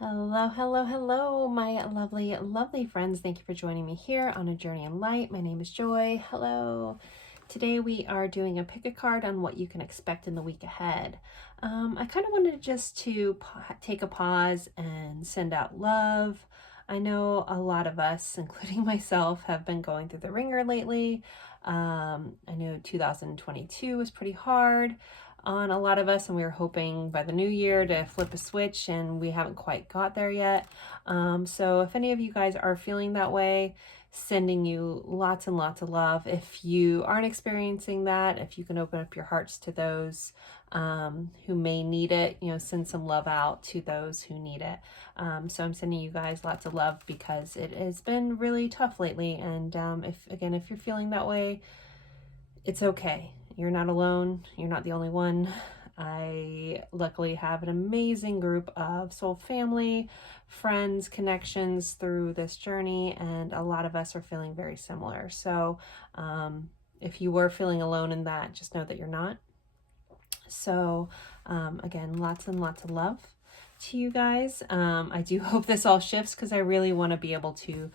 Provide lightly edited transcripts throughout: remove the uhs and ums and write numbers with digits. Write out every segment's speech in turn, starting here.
Hello, hello, hello, my lovely, lovely friends. Thank you for joining me here on A Journey in Light. My name is Joy. Hello. Today we are doing a pick a card on what you can expect in the week ahead. I kind of wanted just to take a pause and send out love. I know a lot of us, including myself, have been going through the ringer lately. I know 2022 was pretty hard on a lot of us, and we were hoping by the new year to flip a switch, and we haven't quite got there yet. So if any of you guys are feeling that way, sending you lots and lots of love. If you aren't experiencing that, if you can open up your hearts to those who may need it, send some love out to those who need it. So I'm sending you guys lots of love because it has been really tough lately. And if you're feeling that way, it's okay. You're not alone. You're not the only one. I luckily have an amazing group of soul family, friends, connections through this journey, and a lot of us are feeling very similar. So if you were feeling alone in that, just know that you're not. So again, lots and lots of love to you guys. I do hope this all shifts because I really want to be able to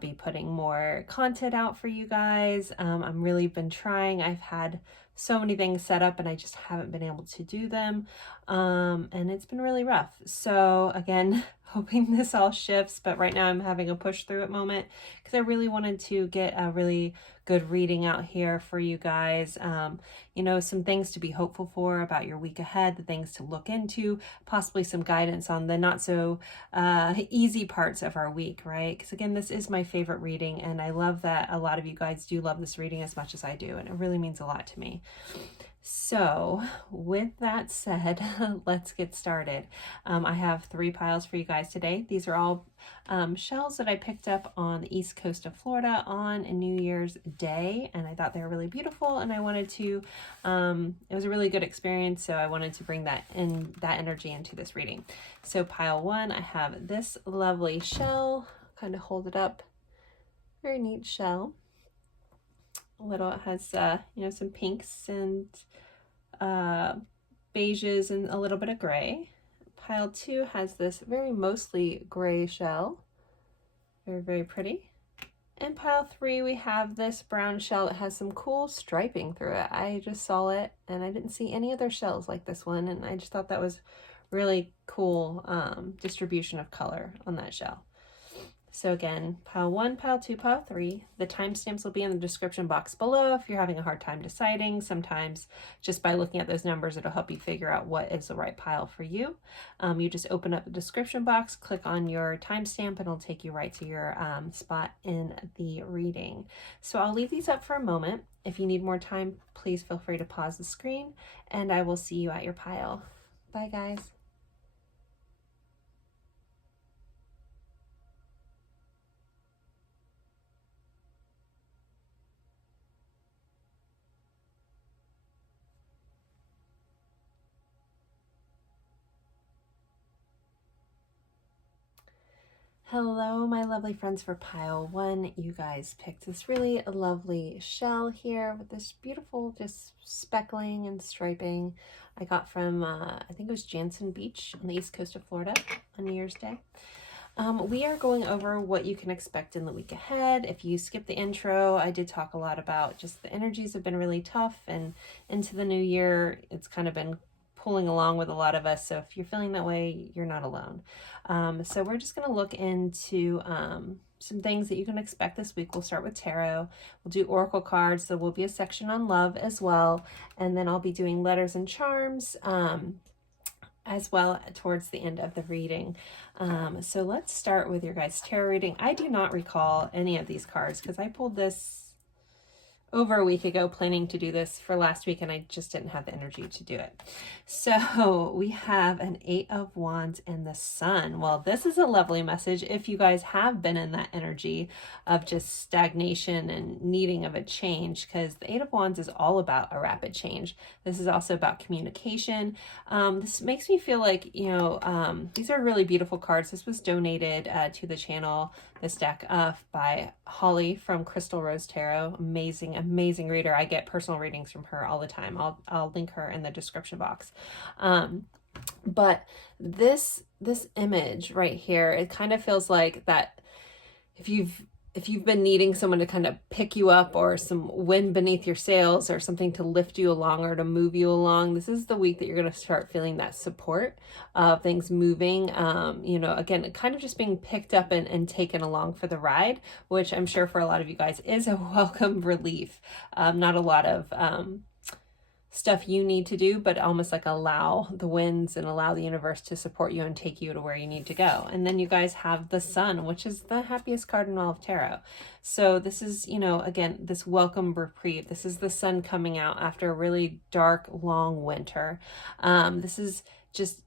be putting more content out for you guys. I'm really been trying. I've had so many things set up and I just haven't been able to do them. And it's been really rough. So again, hoping this all shifts, but right now I'm having a push through it moment because I really wanted to get a really good reading out here for you guys. Some things to be hopeful for about your week ahead, the things to look into, possibly some guidance on the not so easy parts of our week, right? Because again, this is my favorite reading, and I love that a lot of you guys do love this reading as much as I do, and it really means a lot to me. So with that said, let's get started. I have 3 piles for you guys today. These are all shells that I picked up on the east coast of Florida on a New Year's Day, and I thought they were really beautiful, and I wanted to, it was a really good experience, so I wanted to bring that energy into this reading. So pile 1, I have this lovely shell, kind of hold it up, very neat shell. It has some pinks and beiges and a little bit of gray. Pile 2 has this very mostly gray shell, very, very pretty. And pile 3, we have this brown shell that has some cool striping through it. I just saw it and I didn't see any other shells like this one, and I just thought that was really cool distribution of color on that shell. So again, pile 1, pile 2, pile 3. The timestamps will be in the description box below if you're having a hard time deciding. Sometimes just by looking at those numbers, it'll help you figure out what is the right pile for you. You just open up the description box, click on your timestamp, and it'll take you right to your spot in the reading. So I'll leave these up for a moment. If you need more time, please feel free to pause the screen, and I will see you at your pile. Bye, guys. Hello, my lovely friends. For pile 1, you guys picked this really lovely shell here with this beautiful just speckling and striping I got from, I think it was Jansen Beach on the east coast of Florida on New Year's Day. We are going over what you can expect in the week ahead. If you skip the intro, I did talk a lot about just the energies have been really tough, and into the new year, it's kind of been pulling along with a lot of us. So if you're feeling that way, you're not alone. So we're just going to look into some things that you can expect this week. We'll start with tarot. We'll do oracle cards. There will be a section on love as well. And then I'll be doing letters and charms as well towards the end of the reading. So let's start with your guys' tarot reading. I do not recall any of these cards because I pulled this over a week ago planning to do this for last week, and I just didn't have the energy to do it. So we have an 8 of Wands and the Sun. Well, this is a lovely message if you guys have been in that energy of just stagnation and needing of a change, because the 8 of Wands is all about a rapid change. This is also about communication. This makes me feel like, these are really beautiful cards. This was donated to the channel, this deck, by Holly from Crystal Rose Tarot. Amazing reader. I get personal readings from her all the time. I'll link her in the description box. But this image right here, it kind of feels like that if you've been needing someone to kind of pick you up, or some wind beneath your sails, or something to lift you along or to move you along, this is the week that you're going to start feeling that support of things moving. You know, again, kind of just being picked up and taken along for the ride, which I'm sure for a lot of you guys is a welcome relief. Not a lot of stuff you need to do, but almost like allow the winds and allow the universe to support you and take you to where you need to go. And then you guys have the sun, which is the happiest card in all of tarot. So this is, you know, again, this welcome reprieve. This is the sun coming out after a really dark, long winter. This is just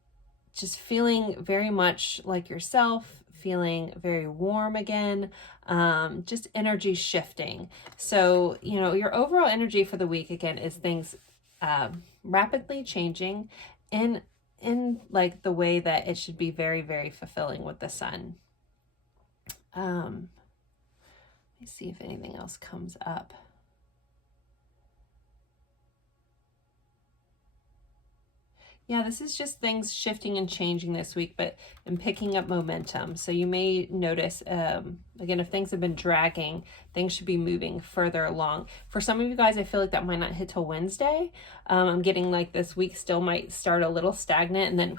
feeling very much like yourself, feeling very warm again, just energy shifting. So, you know, your overall energy for the week, again, is things rapidly changing in like the way that it should be very, very fulfilling with the sun. Let me see if anything else comes up. Yeah, this is just things shifting and changing this week, but and picking up momentum. So you may notice, again, if things have been dragging, things should be moving further along. For some of you guys, I feel like that might not hit till Wednesday. I'm getting like this week still might start a little stagnant and then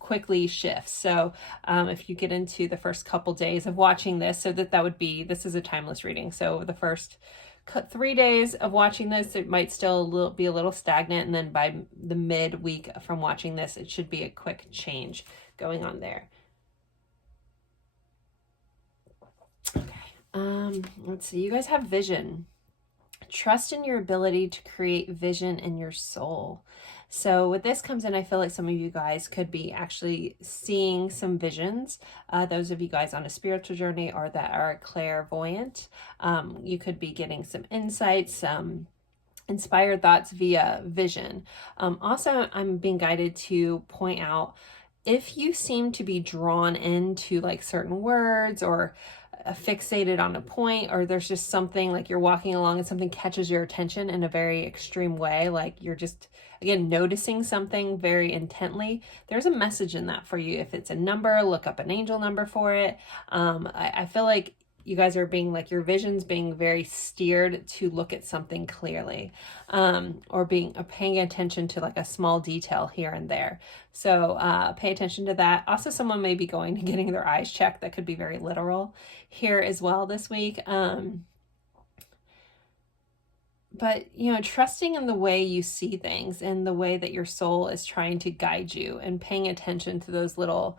quickly shifts. So if you get into the first couple days of watching this, so that would be, this is a timeless reading. So the first 3 days of watching this, it might still be a little stagnant, and then by the mid-week from watching this, it should be a quick change going on there. Okay, let's see. You guys have vision. Trust in your ability to create vision in your soul. So with this comes in, I feel like some of you guys could be actually seeing some visions. Those of you guys on a spiritual journey or that are clairvoyant, you could be getting some insights, some inspired thoughts via vision. Also, I'm being guided to point out if you seem to be drawn into like certain words, or fixated on a point, or there's just something like you're walking along and something catches your attention in a very extreme way, like you're just, again, noticing something very intently, there's a message in that for you. If it's a number, look up an angel number for it. I feel like you guys are being like, your vision's being very steered to look at something clearly, or paying attention to like a small detail here and there. So pay attention to that. Also, someone may be going to getting their eyes checked. That could be very literal here as well this week. But, you know, trusting in the way you see things and the way that your soul is trying to guide you, and paying attention to those little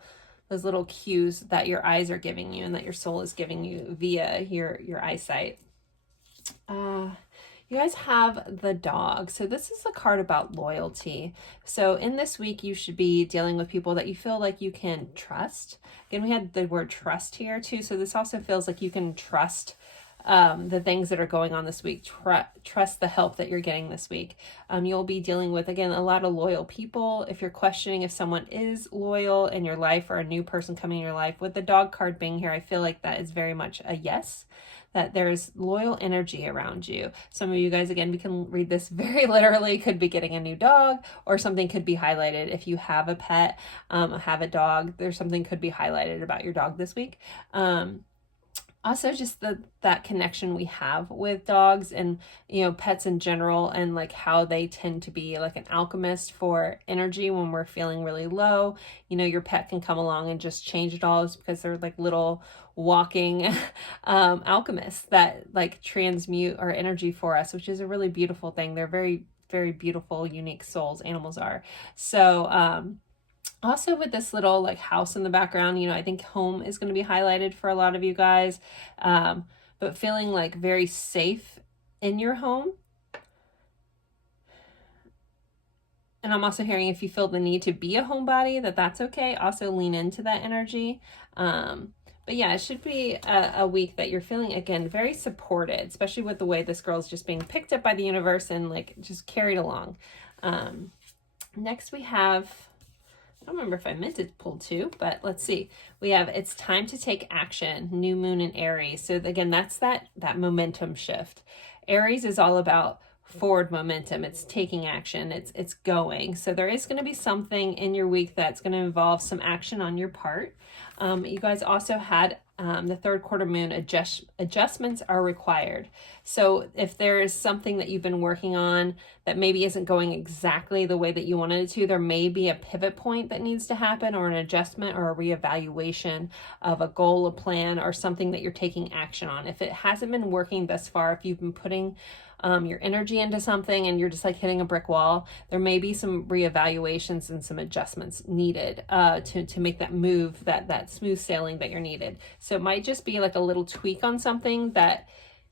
cues that your eyes are giving you and that your soul is giving you via your eyesight. You guys have the dog. So this is a card about loyalty. So in this week, you should be dealing with people that you feel like you can trust. Again, we had the word trust here too. So this also feels like you can trust the things that are going on this week. Trust the help that you're getting this week. You'll be dealing with, again, a lot of loyal people. If you're questioning if someone is loyal in your life, or a new person coming in your life, with the dog card being here, I feel like that is very much a yes, that there's loyal energy around you. Some of you guys, again, we can read this very literally, could be getting a new dog, or something could be highlighted. If you have a pet, have a dog, there's something could be highlighted about your dog this week. Also, just that connection we have with dogs and, you know, pets in general, and like how they tend to be like an alchemist for energy when we're feeling really low. You know, your pet can come along and just change it all, because they're like little walking alchemists that like transmute our energy for us, which is a really beautiful thing. They're very, very beautiful, unique souls, animals are. So, also with this little like house in the background, you know, I think home is going to be highlighted for a lot of you guys, but feeling like very safe in your home. And I'm also hearing, if you feel the need to be a homebody, that's okay. Also lean into that energy. But yeah, it should be a week that you're feeling, again, very supported, especially with the way this girl's just being picked up by the universe and like just carried along. Next we have, I don't remember if I meant to pull two, but let's see. We have, it's time to take action, new moon in Aries. So again, that's that momentum shift. Aries is all about forward momentum. It's taking action. It's going. So there is going to be something in your week that's going to involve some action on your part. You guys also had the third quarter moon adjustments are required. So if there is something that you've been working on that maybe isn't going exactly the way that you wanted it to, there may be a pivot point that needs to happen, or an adjustment or a reevaluation of a goal, a plan, or something that you're taking action on. If it hasn't been working thus far, if you've been putting your energy into something and you're just like hitting a brick wall, there may be some reevaluations and some adjustments needed to make that move, that smooth sailing that you're needed. So it might just be like a little tweak on something that,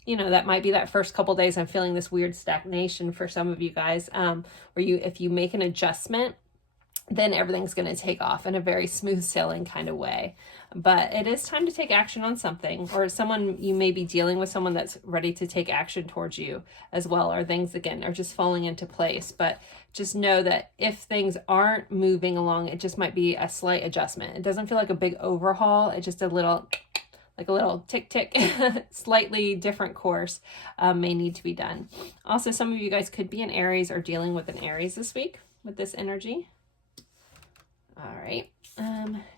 you know, that might be that first couple days I'm feeling this weird stagnation for some of you guys, where if you make an adjustment, then everything's going to take off in a very smooth sailing kind of way. But it is time to take action on something, or someone, you may be dealing with someone that's ready to take action towards you as well, or things again are just falling into place. But just know that if things aren't moving along, it just might be a slight adjustment. It doesn't feel like a big overhaul. It's just a little, like a little tick tick, slightly different course may need to be done. Also, some of you guys could be an Aries or dealing with an Aries this week with this energy. All right.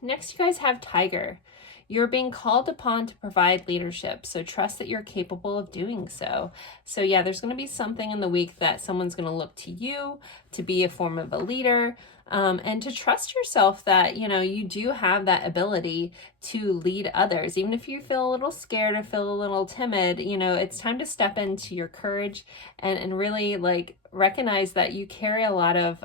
Next, you guys have Tiger. You're being called upon to provide leadership, so trust that you're capable of doing so. So yeah, there's going to be something in the week that someone's going to look to you to be a form of a leader, and to trust yourself that, you know, you do have that ability to lead others. Even if you feel a little scared or feel a little timid, you know, it's time to step into your courage and really like recognize that you carry a lot of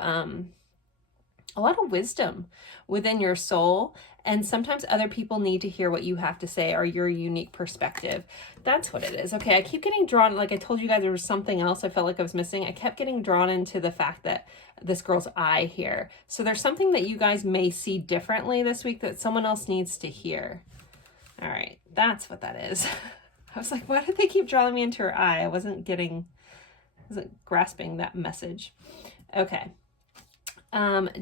wisdom within your soul, and sometimes other people need to hear what you have to say, or your unique perspective. That's what it is. Okay, I keep getting drawn, like I told you guys there was something else I felt like I was missing. I kept getting drawn into the fact that this girl's eye here. So there's something that you guys may see differently this week that someone else needs to hear. All right, that's what that is. I was like, why did they keep drawing me into her eye? I wasn't grasping that message. Okay.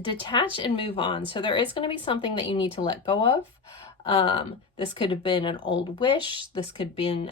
Detach and move on. So there is going to be something that you need to let go of. This could have been an old wish. This could have been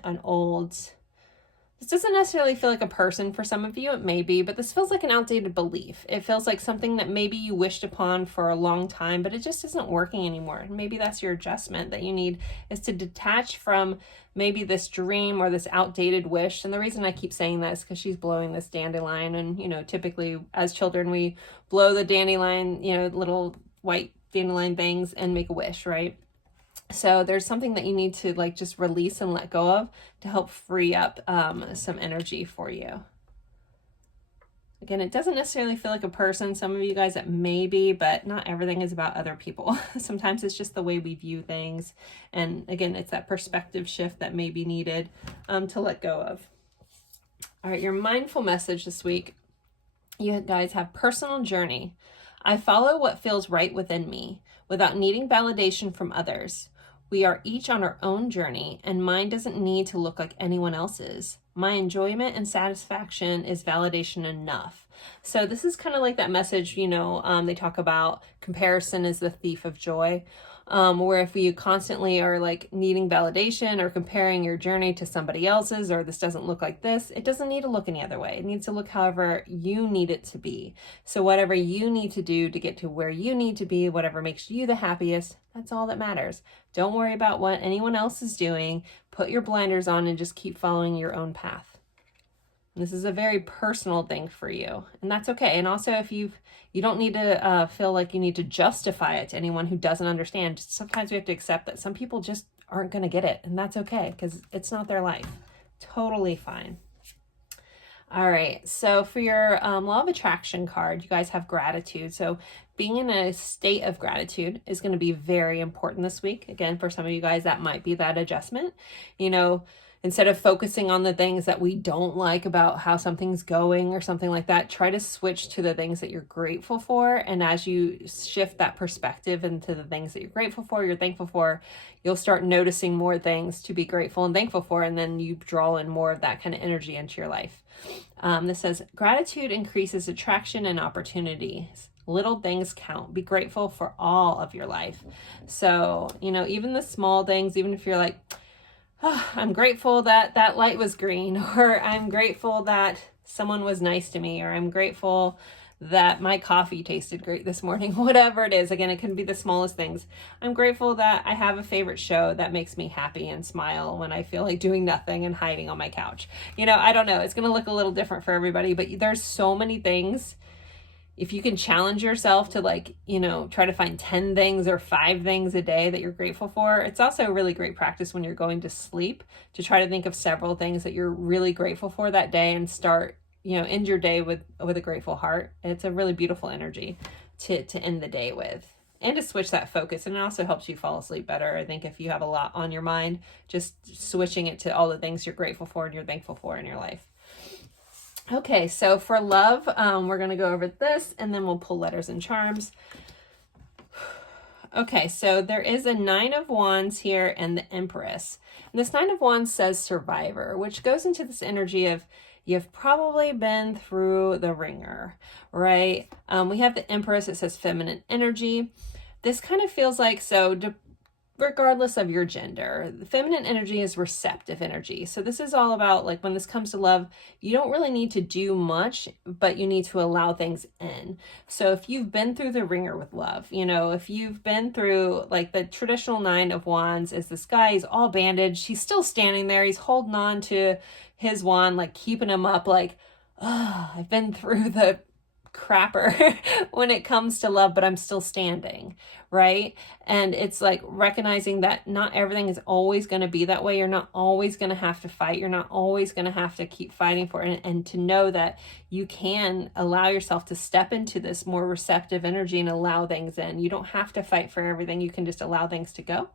this doesn't necessarily feel like a person for some of you. It may be, but this feels like an outdated belief. It feels like something that maybe you wished upon for a long time, but it just isn't working anymore. Maybe that's your adjustment that you need, is to detach from maybe this dream or this outdated wish. And the reason I keep saying that is because she's blowing this dandelion. And, you know, typically as children, we blow the dandelion, you know, little white dandelion things and make a wish, right? So there's something that you need to like just release and let go of to help free up some energy for you. Again, it doesn't necessarily feel like a person. Some of you guys it may be, but not everything is about other people. Sometimes it's just the way we view things. And again, it's that perspective shift that may be needed to let go of. All right, your mindful message this week. You guys have personal journey. I follow what feels right within me without needing validation from others. We are each on our own journey, and mine doesn't need to look like anyone else's. My enjoyment and satisfaction is validation enough. So this is kind of like that message, you know, they talk about comparison is the thief of joy. Where if you constantly are like needing validation or comparing your journey to somebody else's, or this doesn't look like this, it doesn't need to look any other way. It needs to look however you need it to be. So whatever you need to do to get to where you need to be, whatever makes you the happiest, that's all that matters. Don't worry about what anyone else is doing. Put your blinders on and just keep following your own path. This is a very personal thing for you, and that's okay. And also, if you don't need to feel like you need to justify it to anyone who doesn't understand. Sometimes we have to accept that some people just aren't going to get it, and that's okay because it's not their life. Totally fine. All right, so for your law of attraction card, you guys have gratitude. So being in a state of gratitude is going to be very important this week. Again, for some of you guys, that might be that adjustment. You know, instead of focusing on the things that we don't like about how something's going or something like that, try to switch to the things that you're grateful for. And as you shift that perspective into the things that you're grateful for, you're thankful for, you'll start noticing more things to be grateful and thankful for. And then you draw in more of that kind of energy into your life. This says, gratitude increases attraction and opportunities. Little things count. Be grateful for all of your life. So, you know, even the small things, even if you're like, oh, I'm grateful that that light was green, or I'm grateful that someone was nice to me, or I'm grateful that my coffee tasted great this morning, whatever it is. Again, it can be the smallest things. I'm grateful that I have a favorite show that makes me happy and smile when I feel like doing nothing and hiding on my couch. You know, I don't know. It's going to look a little different for everybody, but there's so many things. If you can challenge yourself to, like, you know, try to find 10 things or 5 things a day that you're grateful for. It's also a really great practice when you're going to sleep to try to think of several things that you're really grateful for that day and start, you know, end your day with a grateful heart. It's a really beautiful energy to end the day with, and to switch that focus. And it also helps you fall asleep better. I think if you have a lot on your mind, just switching it to all the things you're grateful for and you're thankful for in your life. Okay, so for love, we're going to go over this and then we'll pull letters and charms. Okay, so there is a 9 of Wands here and the Empress. And this 9 of Wands says survivor, which goes into this energy of you've probably been through the ringer, right? We have the Empress. It says feminine energy. This kind of feels like, regardless of your gender, the feminine energy is receptive energy. So this is all about, like, when this comes to love, you don't really need to do much, but you need to allow things in. So if you've been through the ringer with love, you know, if you've been through, like, the traditional 9 of Wands is this guy, he's all bandaged, he's still standing there, he's holding on to his wand, like keeping him up, like, oh, I've been through the crapper when it comes to love, but I'm still standing, right? And it's like recognizing that not everything is always going to be that way. You're not always going to have to fight. You're not always going to have to keep fighting for it. And to know that you can allow yourself to step into this more receptive energy and allow things in. You don't have to fight for everything. You can just allow things to go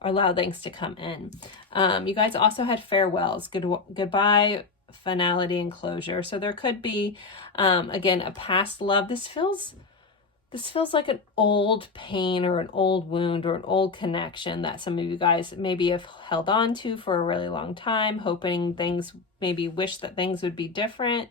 or allow things to come in. You guys also had farewells, goodbye, finality, and closure. So there could be, again, a past love. This feels like an old pain or an old wound or an old connection that some of you guys maybe have held on to for a really long time, hoping things, maybe wish that things would be different.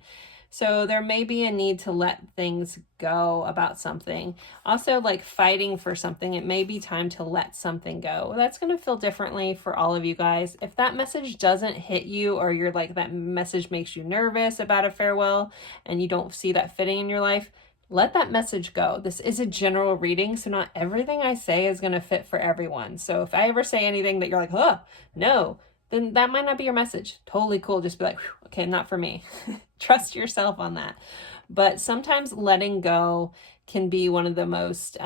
So there may be a need to let things go about something. Also, like fighting for something, it may be time to let something go. That's going to feel differently for all of you guys. If that message doesn't hit you, or you're like, that message makes you nervous about a farewell and you don't see that fitting in your life, let that message go. This is a general reading, so not everything I say is going to fit for everyone. So if I ever say anything that you're like, oh, no, then that might not be your message. Totally cool. Just be like, okay, not for me. Trust yourself on that. But sometimes letting go can be one of the most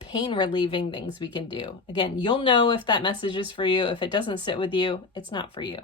pain relieving things we can do. Again, you'll know if that message is for you. If it doesn't sit with you, it's not for you.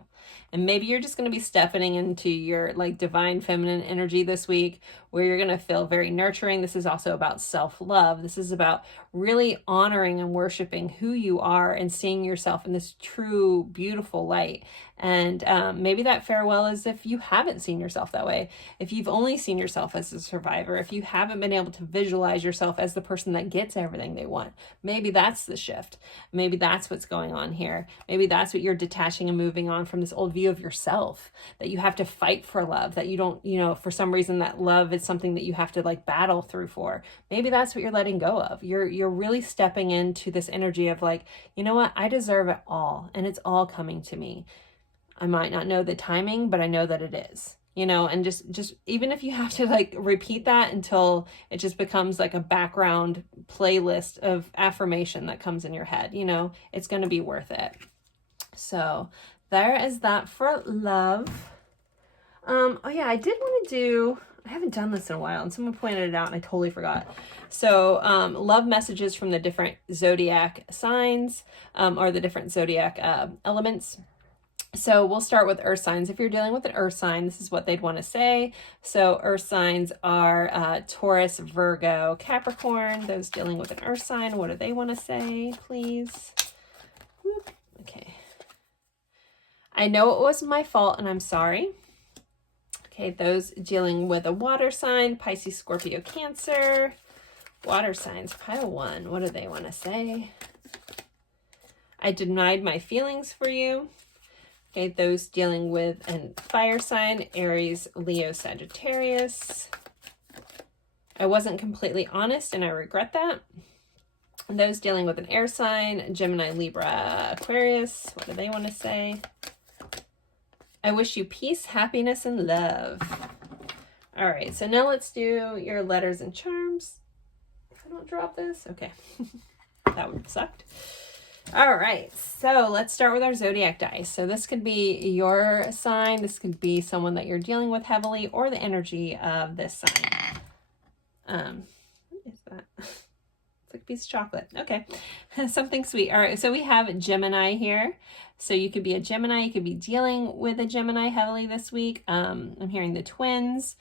And maybe you're just going to be stepping into your like divine feminine energy this week, where you're going to feel very nurturing. This is also about self-love. This is about really honoring and worshiping who you are and seeing yourself in this true, beautiful light. And maybe that farewell is if you haven't seen yourself that way, if you've only seen yourself as a survivor, if you haven't been able to visualize yourself as the person that gets everything they want. Maybe that's the shift. Maybe that's what's going on here. Maybe that's what you're detaching and moving on from, this old view of yourself, that you have to fight for love, that you don't, you know, for some reason that love is something that you have to like battle through for. Maybe that's what you're letting go of. You're really stepping into this energy of like, you know what, I deserve it all, and it's all coming to me. I might not know the timing, but I know that it is, you know, and just even if you have to like repeat that until it just becomes like a background playlist of affirmation that comes in your head, you know, it's going to be worth it. So there is that for love. Oh yeah, I did want to do, I haven't done this in a while, and someone pointed it out and I totally forgot. So love messages from the different zodiac signs, or the different zodiac elements. So we'll start with earth signs. If you're dealing with an earth sign, this is what they'd want to say. So earth signs are Taurus, Virgo, Capricorn. Those dealing with an earth sign, what do they want to say, please? Whoop. Okay. I know it was my fault and I'm sorry. Okay, those dealing with a water sign, Pisces, Scorpio, Cancer. Water signs, pile 1. What do they want to say? I denied my feelings for you. Okay, those dealing with a fire sign, Aries, Leo, Sagittarius. I wasn't completely honest and I regret that. And those dealing with an air sign, Gemini, Libra, Aquarius. What do they want to say? I wish you peace, happiness, and love. All right, so now let's do your letters and charms. If I don't drop this, okay. That would have sucked. All right, so let's start with our zodiac dice. So this could be your sign. This could be someone that you're dealing with heavily, or the energy of this sign. What is that? It's like a piece of chocolate. Okay, something sweet. All right, so we have Gemini here. So you could be a Gemini. You could be dealing with a Gemini heavily this week. I'm hearing the twins.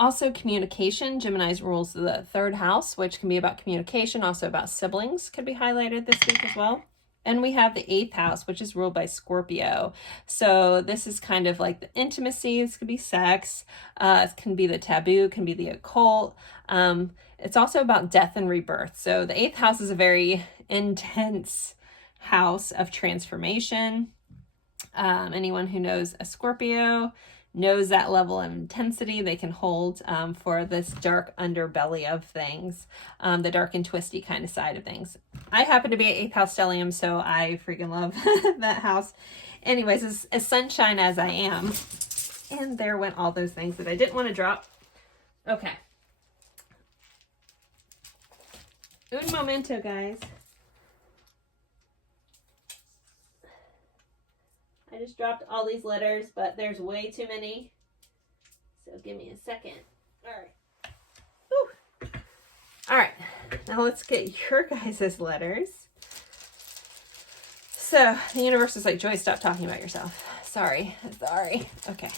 Also communication. Gemini's rules the 3rd house, which can be about communication, also about siblings, could be highlighted this week as well. And we have the 8th house, which is ruled by Scorpio. So this is kind of like the intimacy. This could be sex. It can be the taboo, it can be the occult. It's also about death and rebirth. So the 8th house is a very intense house of transformation. Anyone who knows a Scorpio knows that level of intensity they can hold for this dark underbelly of things, the dark and twisty kind of side of things. I happen to be at 8th house stellium, so I freaking love that house. Anyways, as sunshine as I am. And there went all those things that I didn't want to drop. Okay. Un momento, guys. I just dropped all these letters, but there's way too many. So give me a second. All right. Whew. All right. Now let's get your guys' letters. So the universe is like, Joy, stop talking about yourself. Sorry. Okay.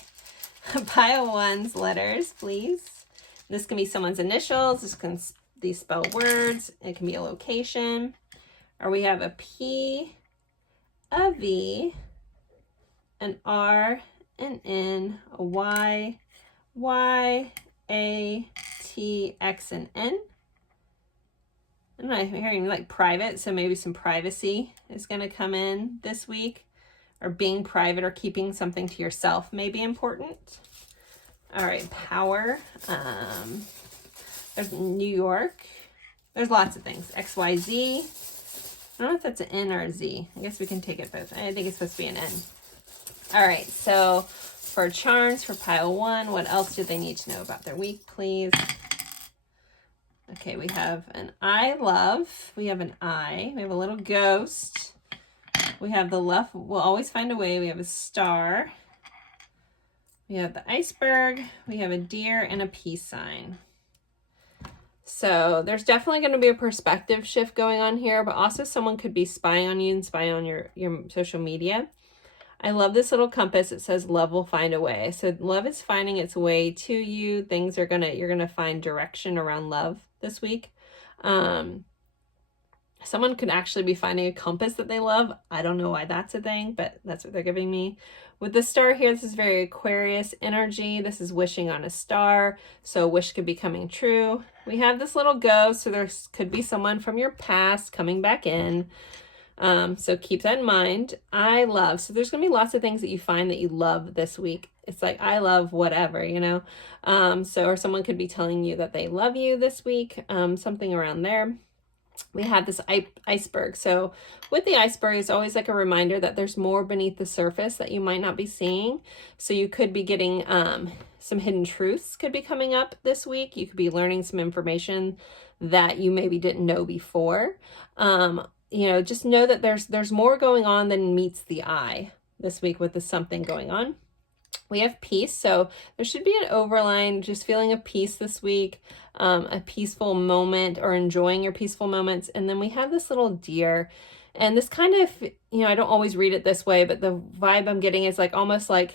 Pile 1's letters, please. This can be someone's initials. This can be spell words. It can be a location. Or we have a P, a V, an R, an N, a Y, Y, A, T, X, and N. I don't know, I'm hearing like private, so maybe some privacy is going to come in this week. Or being private or keeping something to yourself may be important. All right, power. There's New York. There's lots of things. X, Y, Z. I don't know if that's an N or a Z. I guess we can take it both. I think it's supposed to be an N. All right, so for charms, for pile 1, what else do they need to know about their week, please? Okay, we have an I love. We have an I. We have a little ghost. We have the love will always find a way. We have a star. We have the iceberg. We have a deer and a peace sign. So there's definitely going to be a perspective shift going on here, but also someone could be spying on you and spying on your social media. I love this little compass. It says love will find a way. So love is finding its way to you. You're going to find direction around love this week. Someone could actually be finding a compass that they love. I don't know why that's a thing, but that's what they're giving me. With the star here, this is very Aquarius energy. This is wishing on a star. So a wish could be coming true. We have this little ghost. So there could be someone from your past coming back in. So keep that in mind. I love. So there's going to be lots of things that you find that you love this week. It's like, I love whatever, you know? Or someone could be telling you that they love you this week. Something around there. We have this iceberg. So with the iceberg, it's always like a reminder that there's more beneath the surface that you might not be seeing. So you could be getting some hidden truths could be coming up this week. You could be learning some information that you maybe didn't know before. Just know that there's more going on than meets the eye this week with the something going on. We have peace, so there should be an overline, just feeling a peace this week, a peaceful moment or enjoying your peaceful moments. And then we have this little deer, and this kind of, I don't always read it this way, but the vibe I'm getting is like almost like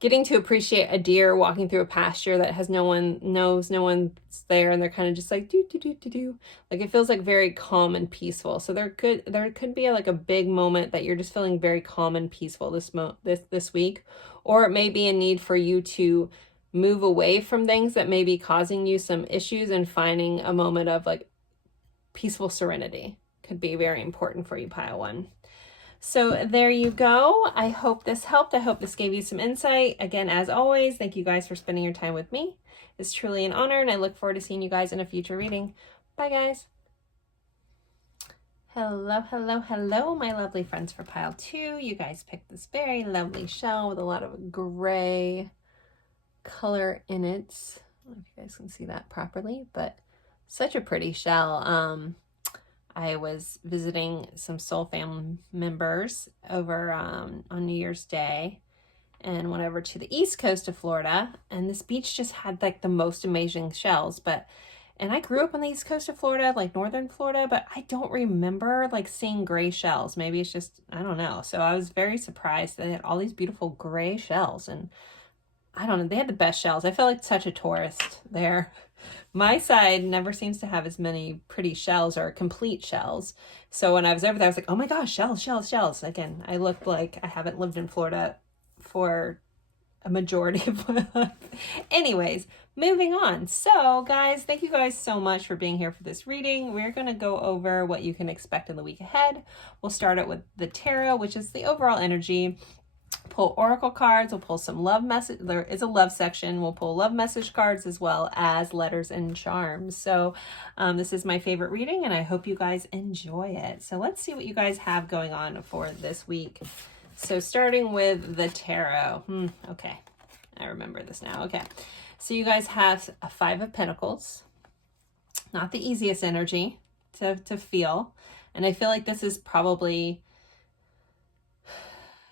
getting to appreciate a deer walking through a pasture that has no one's there, and they're kind of just like do do do do do. Like it feels like very calm and peaceful. So there could be like a big moment that you're just feeling very calm and peaceful this week, or it may be a need for you to move away from things that may be causing you some issues and finding a moment of like peaceful serenity. Could be very important for you, pile 1. So there you go. I hope this helped. I hope this gave you some insight. Again, as always, thank you guys for spending your time with me. It's truly an honor, and I look forward to seeing you guys in a future reading. Bye, guys. Hello, hello, hello, my lovely friends for pile 2. You guys picked this very lovely shell with a lot of gray color in it. I don't know if you guys can see that properly, but such a pretty shell. I was visiting some soul family members over on New Year's Day and went over to the east coast of Florida, and this beach just had like the most amazing shells. And I grew up on the east coast of Florida, like northern Florida, but I don't remember like seeing gray shells. Maybe it's just, I don't know. So I was very surprised they had all these beautiful gray shells, and I don't know, they had the best shells. I felt like such a tourist there. My side never seems to have as many pretty shells or complete shells. So when I was over there, I was like, oh my gosh, shells, shells, shells. Again, I look like I haven't lived in Florida for a majority of my life. Anyways, moving on. So guys, thank you guys so much for being here for this reading. We're going to go over what you can expect in the week ahead. We'll start it with the tarot, which is the overall energy. Pull oracle cards. We'll pull some love message. There is a love section. We'll pull love message cards as well as letters and charms. So this is my favorite reading, and I hope you guys enjoy it. So let's see what you guys have going on for this week. So starting with the tarot. Okay, I remember this now. Okay, so you guys have a 5 of Pentacles. Not the easiest energy to feel. And I feel like this is probably,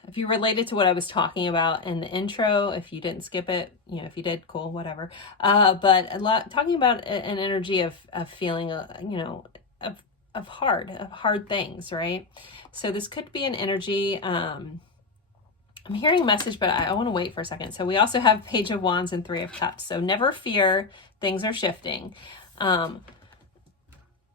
if you related to what I was talking about in the intro, if you didn't skip it, you know, if you did, cool, whatever. But a lot talking about an energy of feeling, you know, of hard things, right? So this could be an energy. I'm hearing a message, but I want to wait for a second. So we also have Page of Wands and 3 of Cups. So never fear, things are shifting.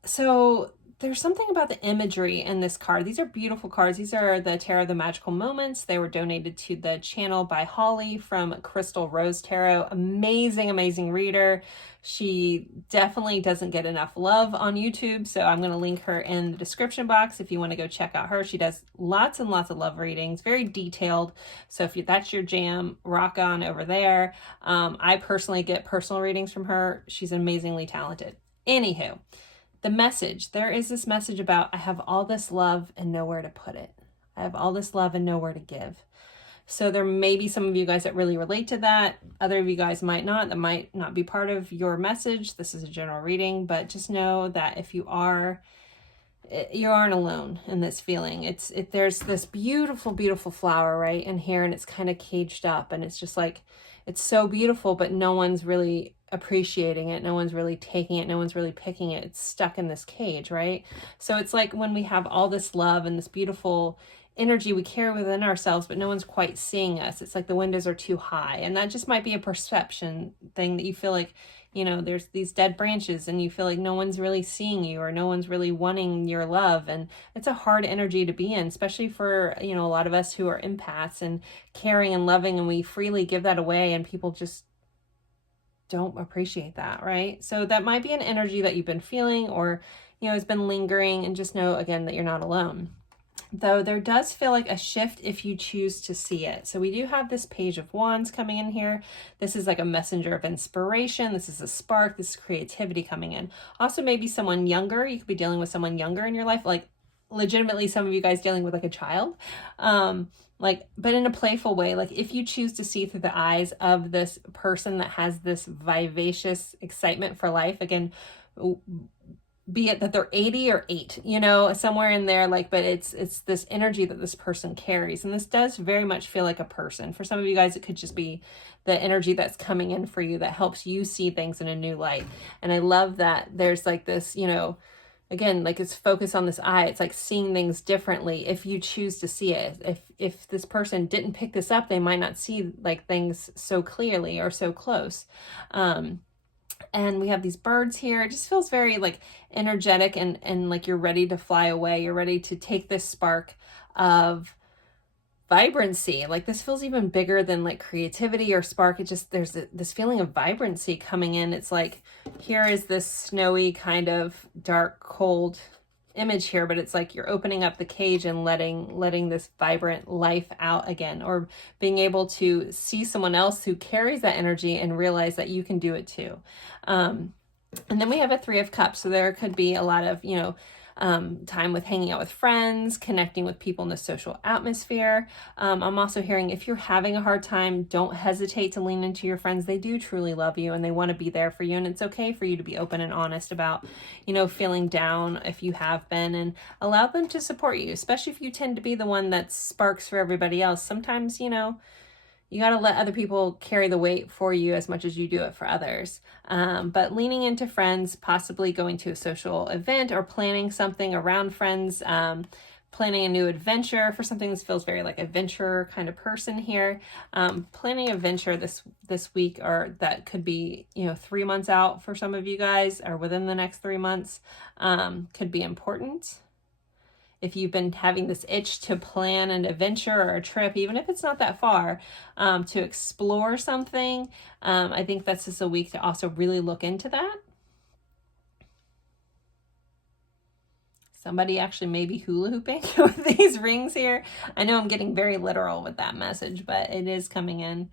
So there's something about the imagery in this card. These are beautiful cards. These are the Tarot of the Magical Moments. They were donated to the channel by Holly from Crystal Rose Tarot. Amazing, amazing reader. She definitely doesn't get enough love on YouTube, so I'm going to link her in the description box if you want to go check out her. She does lots and lots of love readings, very detailed. So if that's your jam, rock on over there. I personally get personal readings from her. She's amazingly talented. Anywho, the message, there is this message about, I have all this love and nowhere to put it. I have all this love and nowhere to give. So there may be some of you guys that really relate to that. Other of you guys might not. That might not be part of your message. This is a general reading, but just know that if you are, you aren't alone in this feeling. There's this beautiful, beautiful flower right in here, and it's kind of caged up, and it's just like, it's so beautiful, but no one's really appreciating it. No one's really taking it. No one's really picking it. It's stuck in this cage, right? So it's like when we have all this love and this beautiful energy we carry within ourselves, but no one's quite seeing us. It's like the windows are too high. And that just might be a perception thing, that you feel like, you know, there's these dead branches and you feel like no one's really seeing you, or no one's really wanting your love. And it's a hard energy to be in, especially for, you know, a lot of us who are empaths and caring and loving, and we freely give that away, and people just don't appreciate that, right? So that might be an energy that you've been feeling, or, you know, has been lingering, and just know again that you're not alone. Though there does feel like a shift if you choose to see it. So we do have this Page of Wands coming in here. This is like a messenger of inspiration. This is a spark. This is creativity coming in. Also, maybe someone younger. You could be dealing with someone younger in your life, like legitimately some of you guys dealing with like a child. But in a playful way, like if you choose to see through the eyes of this person that has this vivacious excitement for life, again, be it that they're 80 or 8, you know, somewhere in there, like, but it's this energy that this person carries. And this does very much feel like a person. For some of you guys, it could just be the energy that's coming in for you that helps you see things in a new light. And I love that there's like this, you know, again, like it's focused on this eye. It's like seeing things differently if you choose to see it. If this person didn't pick this up, they might not see like things so clearly or so close. And we have these birds here. It just feels very like energetic and like you're ready to fly away. You're ready to take this spark of vibrancy. Like this feels even bigger than like creativity or spark. It just, there's this feeling of vibrancy coming in. It's like, here is this snowy kind of dark, cold image here, but it's like you're opening up the cage and letting this vibrant life out again, or being able to see someone else who carries that energy and realize that you can do it too. And then we have a 3 of Cups. So there could be a lot of, you know, time with hanging out with friends, connecting with people in the social atmosphere. I'm also hearing if you're having a hard time, don't hesitate to lean into your friends. They do truly love you and they want to be there for you. And it's okay for you to be open and honest about, you know, feeling down if you have been, and allow them to support you, especially if you tend to be the one that sparks for everybody else. Sometimes, you know, you got to let other people carry the weight for you as much as you do it for others. But leaning into friends, possibly going to a social event or planning something around friends, planning a new adventure for something that feels very like adventure kind of person here. Planning a venture this week, or that could be, you know, 3 months out for some of you guys, or within the next 3 months, could be important. If you've been having this itch to plan an adventure or a trip, even if it's not that far, to explore something, I think that's just a week to also really look into that. Somebody actually may be hula hooping with these rings here. I know I'm getting very literal with that message, but it is coming in.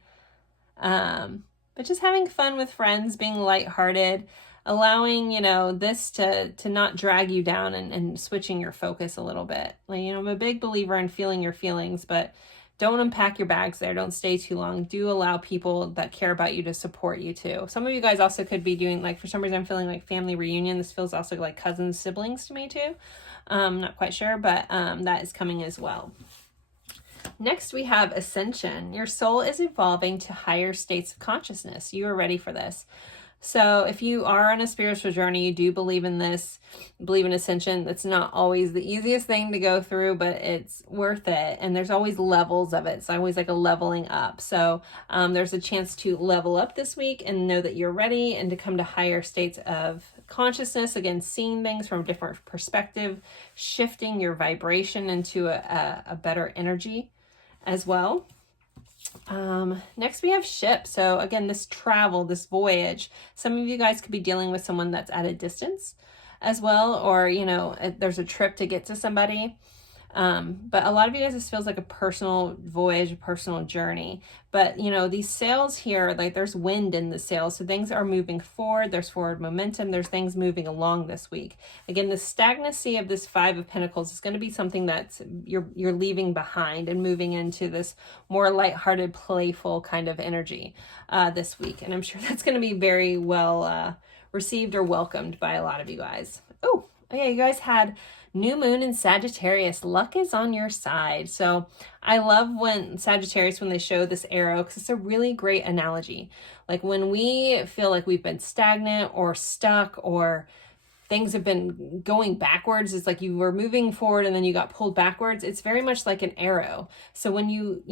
But just having fun with friends, being lighthearted, allowing, you know, this to not drag you down, and switching your focus a little bit. Like, you know, I'm a big believer in feeling your feelings, but don't unpack your bags there. Don't stay too long. Do allow people that care about you to support you too. Some of you guys also could be doing, like, for some reason I'm feeling like family reunion. This feels also like cousins, siblings to me too. Not quite sure, but that is coming as well. Next, we have ascension. Your soul is evolving to higher states of consciousness. You are ready for this. So if you are on a spiritual journey, you do believe in this, believe in ascension. It's not always the easiest thing to go through, but it's worth it. And there's always levels of it. It's always like a leveling up. So there's a chance to level up this week and know that you're ready, and to come to higher states of consciousness. Again, seeing things from a different perspective, shifting your vibration into a better energy as well. Next we have ship. So again, this travel, this voyage, some of you guys could be dealing with someone that's at a distance as well, or, you know, there's a trip to get to somebody. But a lot of you guys, this feels like a personal voyage, a personal journey. But, you know, these sails here, like, there's wind in the sails. So things are moving forward. There's forward momentum. There's things moving along this week. Again, the stagnancy of this Five of Pentacles is going to be something that's you're leaving behind and moving into this more lighthearted, playful kind of energy this week. And I'm sure that's going to be very well received or welcomed by a lot of you guys. Oh, yeah, you guys had new moon in Sagittarius. Luck is on your side. So I love when Sagittarius, when they show this arrow, because it's a really great analogy. Like, when we feel like we've been stagnant or stuck, or things have been going backwards, it's like you were moving forward and then you got pulled backwards. It's very much like an arrow. So when you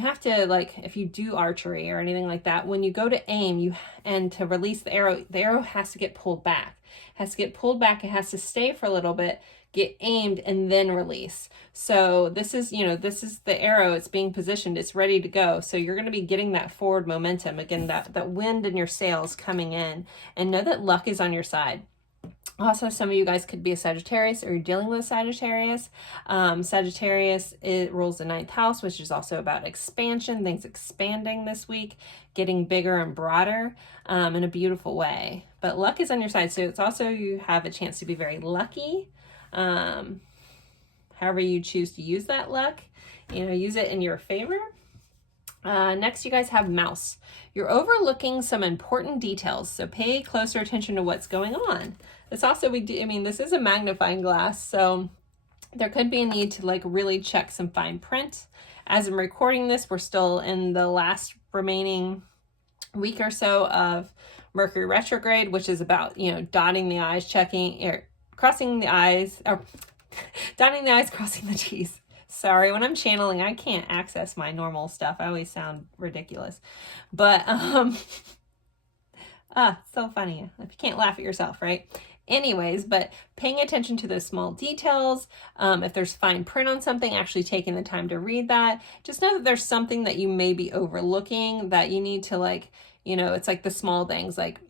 have to, like, if you do archery or anything like that, when you go to aim, and to release the arrow has to get pulled back. It has to get pulled back. It has to stay for a little bit, get aimed, and then release. So this is the arrow. It's being positioned. It's ready to go. So you're going to be getting that forward momentum. Again, that wind in your sails coming in, and know that luck is on your side. Also, some of you guys could be a Sagittarius, or you're dealing with a Sagittarius. Sagittarius, it rules the 9th house, which is also about expansion, things expanding this week, getting bigger and broader in a beautiful way. But luck is on your side. So it's also, you have a chance to be very lucky. However you choose to use that luck, use it in your favor. Next, you guys have mouse. You're overlooking some important details, so pay closer attention to what's going on. This also, this is a magnifying glass, so there could be a need to, like, really check some fine print. As I'm recording this, we're still in the last remaining week or so of Mercury retrograde, which is about, dotting the I's, crossing the I's, or dotting the I's, crossing the T's. Sorry, when I'm channeling, I can't access my normal stuff. I always sound ridiculous. But, so funny. If you can't laugh at yourself, right? Anyways, but paying attention to those small details. If there's fine print on something, actually taking the time to read that. Just know that there's something that you may be overlooking that you need to, it's like the small things, like,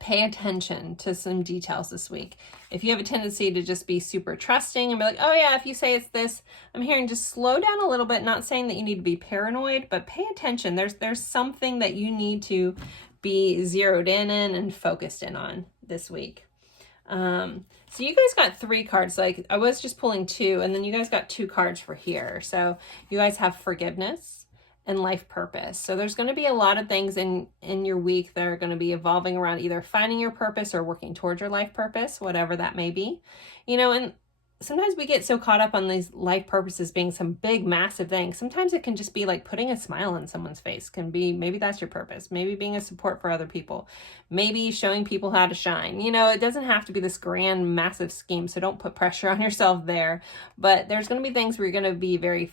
pay attention to some details this week. If you have a tendency to just be super trusting and be like, oh yeah, if you say it's this, I'm hearing just slow down a little bit. Not saying that you need to be paranoid, but pay attention. There's something that you need to be zeroed in and focused in on this week. So you guys got 3 cards. Like I was just pulling 2, and then you guys got 2 cards for here. So you guys have forgiveness and life purpose. So there's going to be a lot of things in your week that are going to be evolving around either finding your purpose or working towards your life purpose, whatever that may be. You know, and sometimes we get so caught up on these life purposes being some big, massive thing. Sometimes it can just be like putting a smile on someone's face. Can be, maybe that's your purpose. Maybe being a support for other people. Maybe showing people how to shine. You know, it doesn't have to be this grand, massive scheme. So don't put pressure on yourself there. But there's going to be things where you're going to be very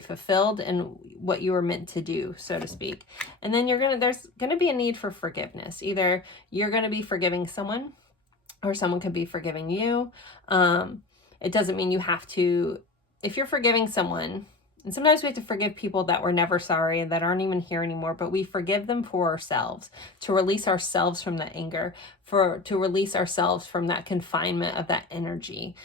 fulfilled in what you were meant to do, so to speak. And then there's going to be a need for forgiveness. Either you're going to be forgiving someone, or someone could be forgiving you. It doesn't mean you have to, if you're forgiving someone, and sometimes we have to forgive people that were never sorry and that aren't even here anymore, but we forgive them for ourselves, to release ourselves from that anger, to release ourselves from that confinement of that energy.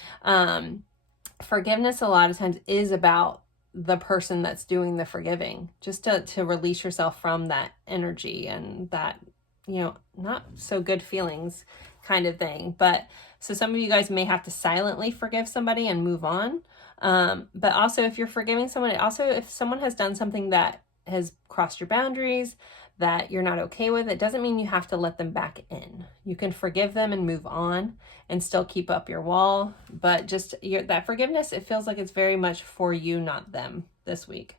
Forgiveness a lot of times is about the person that's doing the forgiving, just to release yourself from that energy and that, you know, not so good feelings kind of thing. But so some of you guys may have to silently forgive somebody and move on. But also if you're forgiving someone, also if someone has done something that has crossed your boundaries, that you're not okay with, it doesn't mean you have to let them back in. You can forgive them and move on and still keep up your wall. But just that forgiveness, it feels like it's very much for you, not them this week.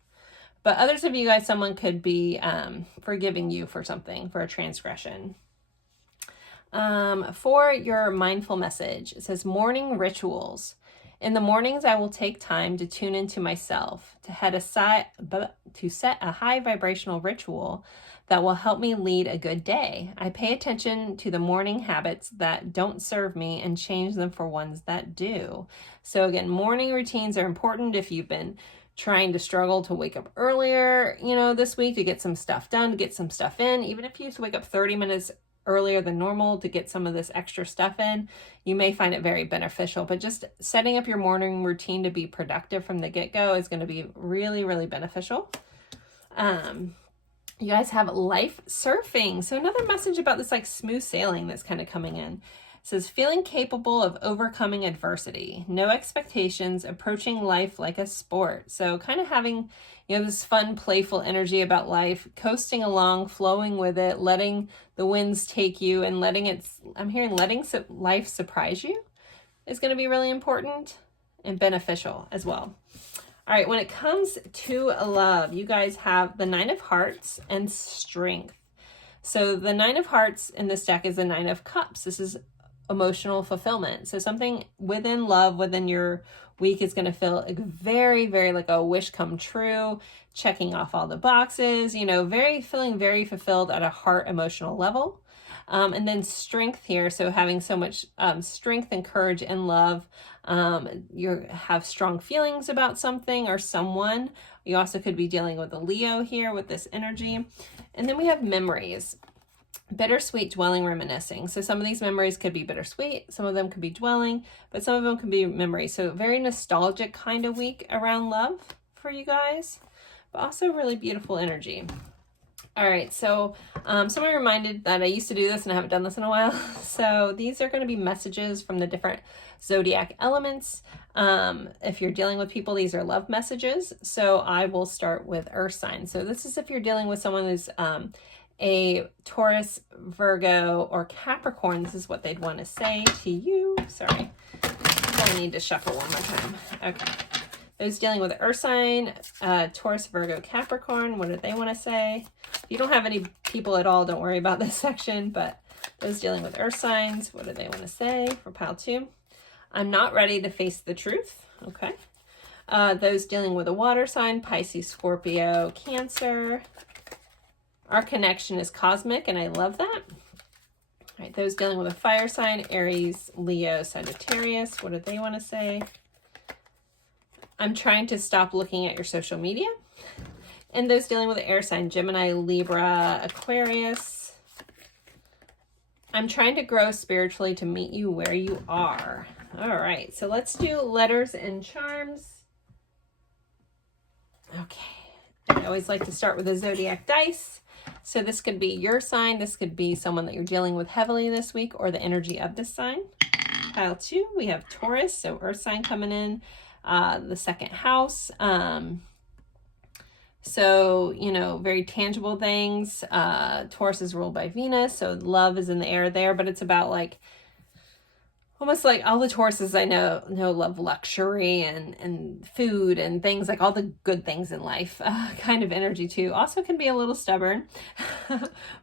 But others of you guys, someone could be forgiving you for something, for a transgression. For your mindful message, it says morning rituals. In the mornings, I will take time to tune into myself, to set a high vibrational ritual that will help me lead a good day. I pay attention to the morning habits that don't serve me and change them for ones that do. So again, morning routines are important if you've been trying to struggle to wake up earlier, you know, this week to get some stuff done, to get some stuff in. Even if you have to wake up 30 minutes earlier than normal to get some of this extra stuff in, you may find it very beneficial. But just setting up your morning routine to be productive from the get-go is going to be really, really beneficial. You guys have life surfing. So another message about this like smooth sailing that's kind of coming in. It says feeling capable of overcoming adversity, no expectations, approaching life like a sport. So kind of having, you know, this fun, playful energy about life, coasting along, flowing with it, letting the winds take you and letting life surprise you is going to be really important and beneficial as well. All right, when it comes to love, you guys have the 9 of Hearts and Strength. So the 9 of Hearts in this deck is the 9 of Cups. This is emotional fulfillment. So something within love, within your week is going to feel like very, very like a wish come true, checking off all the boxes, you know, feeling very fulfilled at a heart emotional level. And then strength here. So having so much strength and courage and love. You have strong feelings about something or someone. You also could be dealing with a Leo here with this energy. And then we have memories. Bittersweet, dwelling, reminiscing. So some of these memories could be bittersweet, some of them could be dwelling, but some of them could be memories. So very nostalgic kind of week around love for you guys, but also really beautiful energy. All right, so someone reminded that I used to do this and I haven't done this in a while. So these are going to be messages from the different zodiac elements. If you're dealing with people, these are love messages. So I will start with Earth sign. So this is if you're dealing with someone who's a Taurus, Virgo, or Capricorn. This is what they'd want to say to you. Sorry, I need to shuffle one more time. Okay. Those dealing with the Earth sign, Taurus, Virgo, Capricorn, what do they want to say? If you don't have any people at all, don't worry about this section, but those dealing with Earth signs, what do they want to say for pile 2? I'm not ready to face the truth. Okay. Those dealing with a water sign, Pisces, Scorpio, Cancer. Our connection is cosmic, and I love that. All right, those dealing with a fire sign, Aries, Leo, Sagittarius, what do they want to say? I'm trying to stop looking at your social media. And those dealing with the air sign, Gemini, Libra, Aquarius. I'm trying to grow spiritually to meet you where you are. All right, so let's do letters and charms. Okay, I always like to start with a zodiac dice. So this could be your sign. This could be someone that you're dealing with heavily this week or the energy of this sign. Pile 2, we have Taurus, so earth sign coming in, the second house. So, you know, very tangible things. Taurus is ruled by Venus, so love is in the air there, but it's about like, almost like all the Tauruses I know love luxury and food and things, like all the good things in life, kind of energy too. Also can be a little stubborn,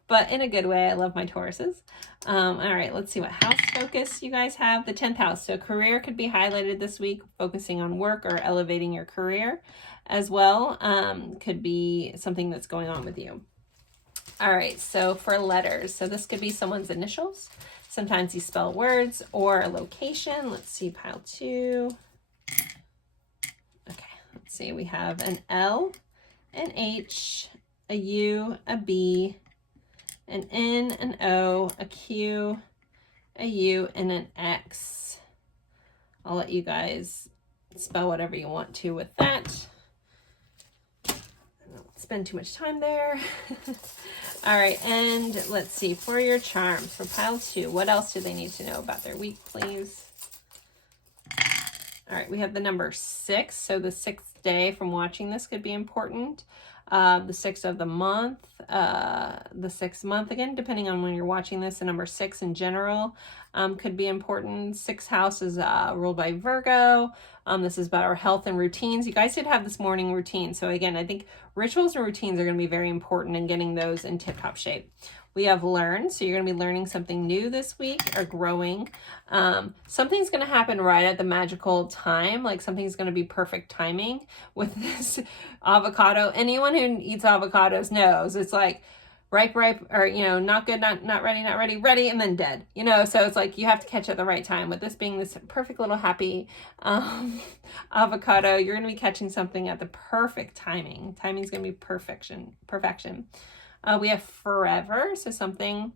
but in a good way. I love my Tauruses. All right, let's see what house focus you guys have. The 10th house. So career could be highlighted this week, focusing on work or elevating your career as well. Could be something that's going on with you. All right, so for letters, so this could be someone's initials. Sometimes you spell words or a location. Let's see, pile 2. Okay, let's see. We have an L, an H, a U, a B, an N, an O, a Q, a U, and an X. I'll let you guys spell whatever you want to with that. I don't spend too much time there. All right, and let's see, for your charms, for pile 2, what else do they need to know about their week, please? All right, we have the number 6, so the 6th day from watching this could be important. The 6th of the month, the 6th month, again, depending on when you're watching this, the number 6 in general could be important. 6th house is ruled by Virgo. This is about our health and routines. You guys did have this morning routine. So again, I think rituals and routines are going to be very important in getting those in tip-top shape. We have learn, so you're going to be learning something new this week or growing. Something's going to happen right at the magical time, like something's going to be perfect timing with this avocado. Anyone who eats avocados knows it's like ripe, or, you know, not good, not ready, ready, and then dead, you know? So it's like you have to catch at the right time. With this being this perfect little happy avocado, you're going to be catching something at the perfect timing. Timing's going to be perfection. We have forever, so something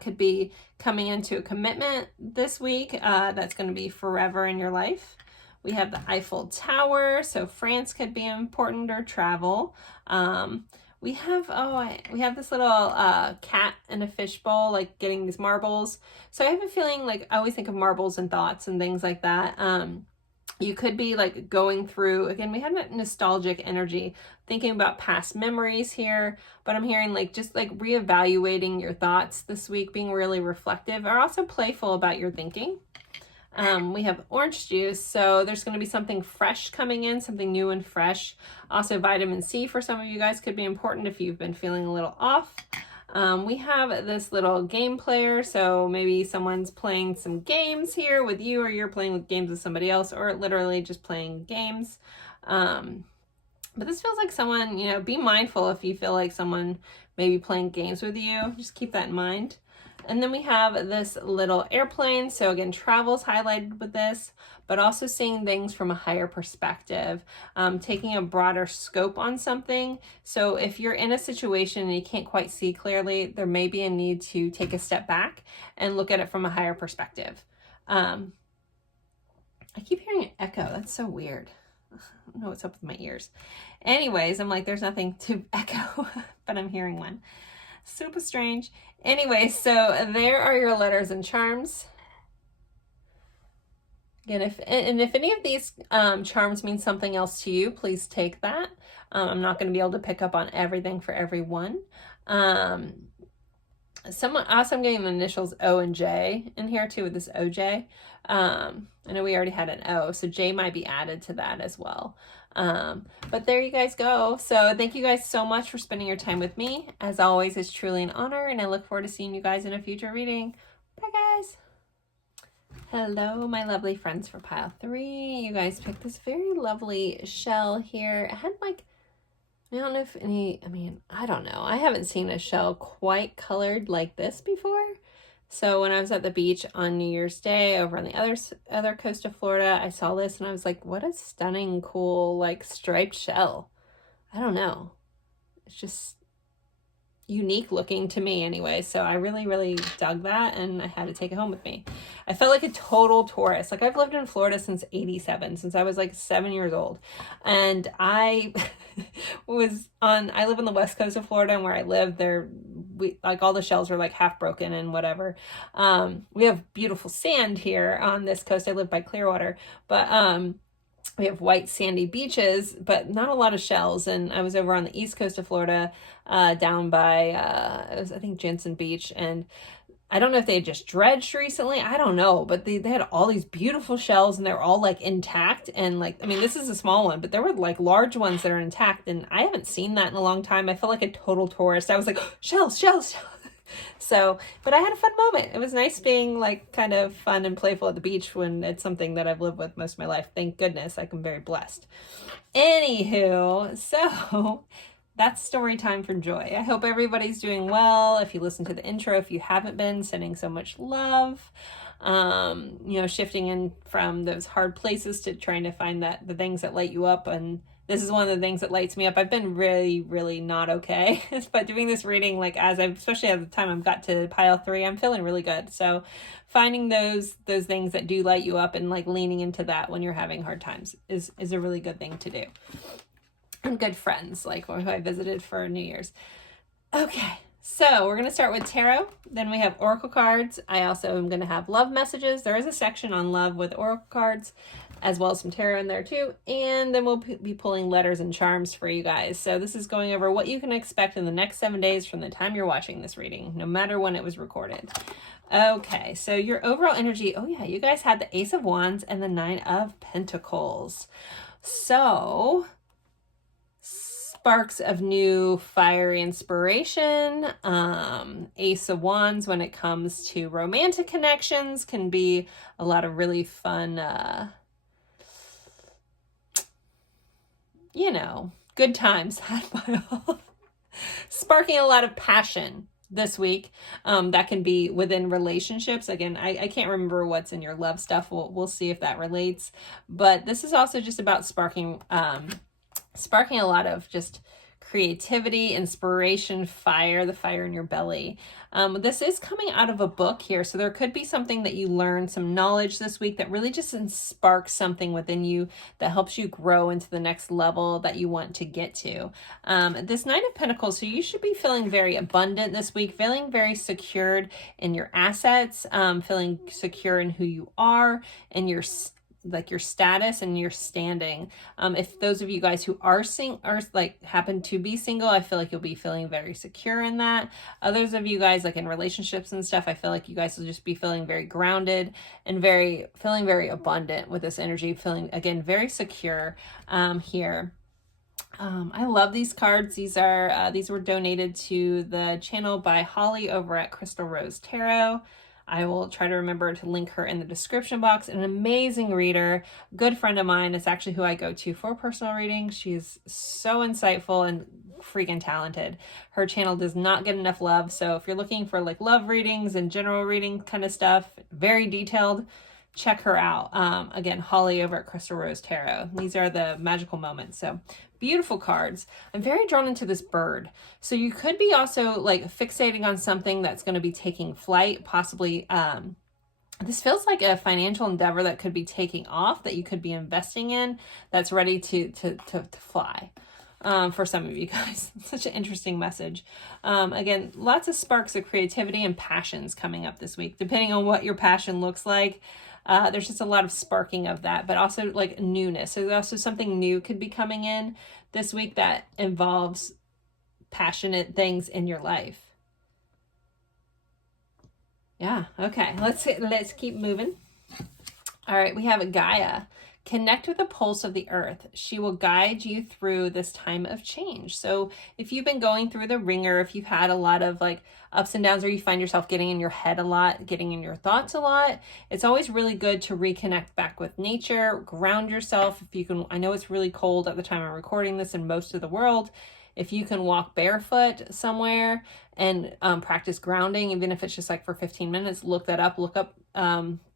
could be coming into a commitment this week that's going to be forever in your life. We have the Eiffel Tower, so France could be important, or travel. We have this little cat in a fishbowl, like getting these marbles. So I have a feeling, like, I always think of marbles and thoughts and things like that. You could be like going through, again, we have that nostalgic energy, thinking about past memories here, but I'm hearing like just like reevaluating your thoughts this week, being really reflective, or also playful about your thinking. We have orange juice, so there's going to be something fresh coming in, something new and fresh. Also vitamin C for some of you guys could be important if you've been feeling a little off. We have this little game player, so maybe someone's playing some games here with you, or you're playing with games with somebody else, or literally just playing games. But this feels like someone, you know, be mindful if you feel like someone may be playing games with you. Just keep that in mind. And then we have this little airplane. So again, travel's highlighted with this, but also seeing things from a higher perspective, taking a broader scope on something. So if you're in a situation and you can't quite see clearly, there may be a need to take a step back and look at it from a higher perspective. I keep hearing an echo. That's so weird. I don't know what's up with my ears. Anyways, I'm like, there's nothing to echo, but I'm hearing one. Super strange. Anyway, so there are your letters and charms. Again, if any of these charms mean something else to you, please take that. I'm not going to be able to pick up on everything for everyone. I'm getting the initials O and J in here too with this OJ. I know we already had an O, so J might be added to that as well. But there you guys go. So thank you guys so much for spending your time with me. As always, it's truly an honor, and I look forward to seeing you guys in a future reading. Bye, guys. Hello, my lovely friends for pile 3. You guys picked this very lovely shell here. It had like, I don't know if I don't know. I haven't seen a shell quite colored like this before. So when I was at the beach on New Year's Day over on the other coast of Florida, I saw this and I was like, what a stunning, cool, like striped shell. I don't know. It's just, unique looking to me anyway. So I really, really dug that, and I had to take it home with me. I felt like a total tourist. Like, I've lived in Florida since 87, since I was like 7 years old. And I I live on the west coast of Florida, and where I live there, like, all the shells are like half broken and whatever. We have beautiful sand here on this coast. I live by Clearwater, but we have white sandy beaches, but not a lot of shells. And I was over on the east coast of Florida, down by, it was, I think, Jensen Beach. And I don't know if they had just dredged recently. I don't know, but they had all these beautiful shells, and they're all like intact. And like, I mean, this is a small one, but there were like large ones that are intact. And I haven't seen that in a long time. I felt like a total tourist. I was like, shells, shells, shells. So, but I had a fun moment. It was nice being like kind of fun and playful at the beach when it's something that I've lived with most of my life. Thank goodness. I'm very blessed. Anywho, so that's story time from Joy. I hope everybody's doing well. If you listen to the intro, if you haven't been, sending so much love. Shifting in from those hard places to trying to find the things that light you up. And this is one of the things that lights me up. I've been really, really not okay, but doing this reading, like, especially at the time I've got to pile 3, I'm feeling really good. So finding those things that do light you up and like leaning into that when you're having hard times is a really good thing to do. And good friends, like who I visited for New Year's. Okay. So we're going to start with tarot. Then we have oracle cards. I also am going to have love messages. There is a section on love with oracle cards, as well as some tarot in there too. And then we'll be pulling letters and charms for you guys. So this is going over what you can expect in the next 7 days from the time you're watching this reading, no matter when it was recorded. Okay, so your overall energy. Oh yeah, you guys had the Ace of Wands and the 9 of Pentacles. So sparks of new fiery inspiration. Ace of Wands, when it comes to romantic connections, can be a lot of really fun, good times had by all. Sparking a lot of passion this week. That can be within relationships. Again, I can't remember what's in your love stuff. We'll see if that relates. But this is also just about sparking a lot of just creativity, inspiration, fire, the fire in your belly. This is coming out of a book here, so there could be something that you learn, some knowledge this week that really just sparks something within you that helps you grow into the next level that you want to get to. This 9 of Pentacles, so you should be feeling very abundant this week, feeling very secured in your assets, feeling secure in who you are and your status and your standing. If those of you guys who are happen to be single, I feel like you'll be feeling very secure in that. Others of you guys, like in relationships and stuff, I feel like you guys will just be feeling very grounded and feeling very abundant with this energy, feeling, again, very secure here. I love these cards. These were donated to the channel by Holly over at Crystal Rose Tarot. I will try to remember to link her in the description box. An amazing reader, good friend of mine. It's actually who I go to for personal readings. She's so insightful and freaking talented. Her channel does not get enough love. So if you're looking for like love readings and general reading kind of stuff, very detailed, check her out. Again, Holly over at Crystal Rose Tarot. These are the magical moments. So beautiful cards. I'm very drawn into this bird. So you could be also like fixating on something that's going to be taking flight, possibly. This feels like a financial endeavor that could be taking off, that you could be investing in, that's ready to fly. For some of you guys. Such an interesting message. Again, lots of sparks of creativity and passions coming up this week, depending on what your passion looks like. There's just a lot of sparking of that, but also like newness. So there's also something new could be coming in this week that involves passionate things in your life. Yeah. Okay. Let's keep moving. All right. We have Gaia. Connect with the pulse of the earth. She will guide you through this time of change. So if you've been going through the ringer, if you've had a lot of like ups and downs, or you find yourself getting in your head a lot, getting in your thoughts a lot, it's always really good to reconnect back with nature, ground yourself. If you can, I know it's really cold at the time I'm recording this in most of the world. If you can walk barefoot somewhere and practice grounding, even if it's just like for 15 minutes, look up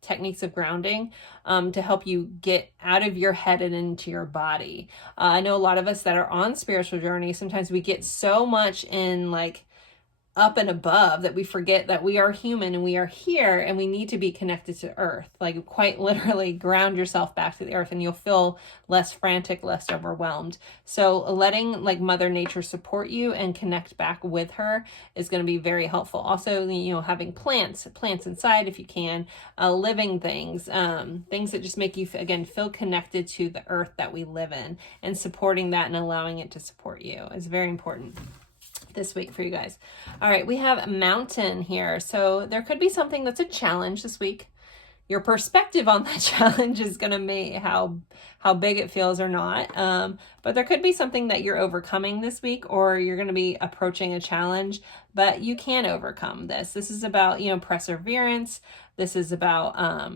techniques of grounding to help you get out of your head and into your body. I know a lot of us that are on spiritual journeys, sometimes we get so much in like up and above, that we forget that we are human and we are here and we need to be connected to earth. Like quite literally ground yourself back to the earth and you'll feel less frantic, less overwhelmed. So letting like Mother Nature support you and connect back with her is going to be very helpful. Also, you know, having plants inside if you can, living things, things that just make you, again, feel connected to the earth that we live in, and supporting that and allowing it to support you is very important this week for you guys. All right, we have Mountain here. So there could be something that's a challenge this week. Your perspective on that challenge is going to make how big it feels or not. But there could be something that you're overcoming this week, or you're going to be approaching a challenge, but you can overcome this. This is about, you know, perseverance. This is about,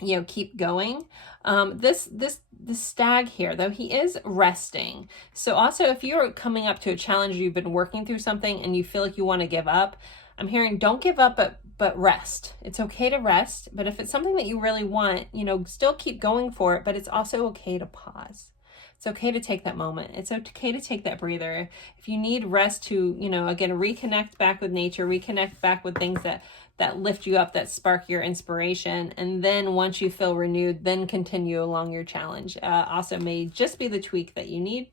you know, keep going. This stag here, though, he is resting. So also if you're coming up to a challenge, you've been working through something and you feel like you want to give up, I'm hearing don't give up, but rest. It's okay to rest. But if it's something that you really want, you know, still keep going for it, but it's also okay to pause. It's okay to take that moment. It's okay to take that breather. If you need rest to, you know, again, reconnect back with nature, reconnect back with things that lift you up, that spark your inspiration. And then once you feel renewed, then continue along your challenge. Also may just be the tweak that you need.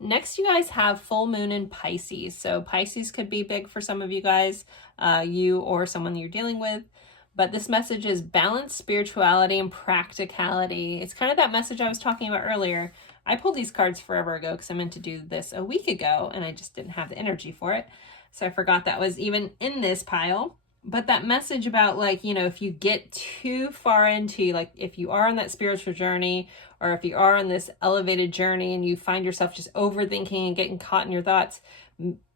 Next, you guys have full moon in Pisces. So Pisces could be big for some of you guys, you or someone you're dealing with. But this message is balance, spirituality, and practicality. It's kind of that message I was talking about earlier. I pulled these cards forever ago because I meant to do this a week ago and I just didn't have the energy for it. So I forgot that was even in this pile. But that message about, like, you know, if you get too far into, like, if you are on that spiritual journey, or if you are on this elevated journey and you find yourself just overthinking and getting caught in your thoughts,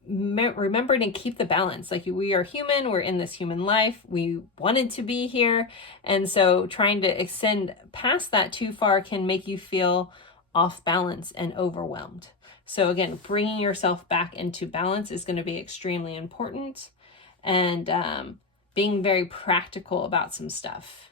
remember to keep the balance. Like, we are human, we're in this human life, we wanted to be here. And so trying to extend past that too far can make you feel off balance and overwhelmed. So again, bringing yourself back into balance is going to be extremely important. And being very practical about some stuff.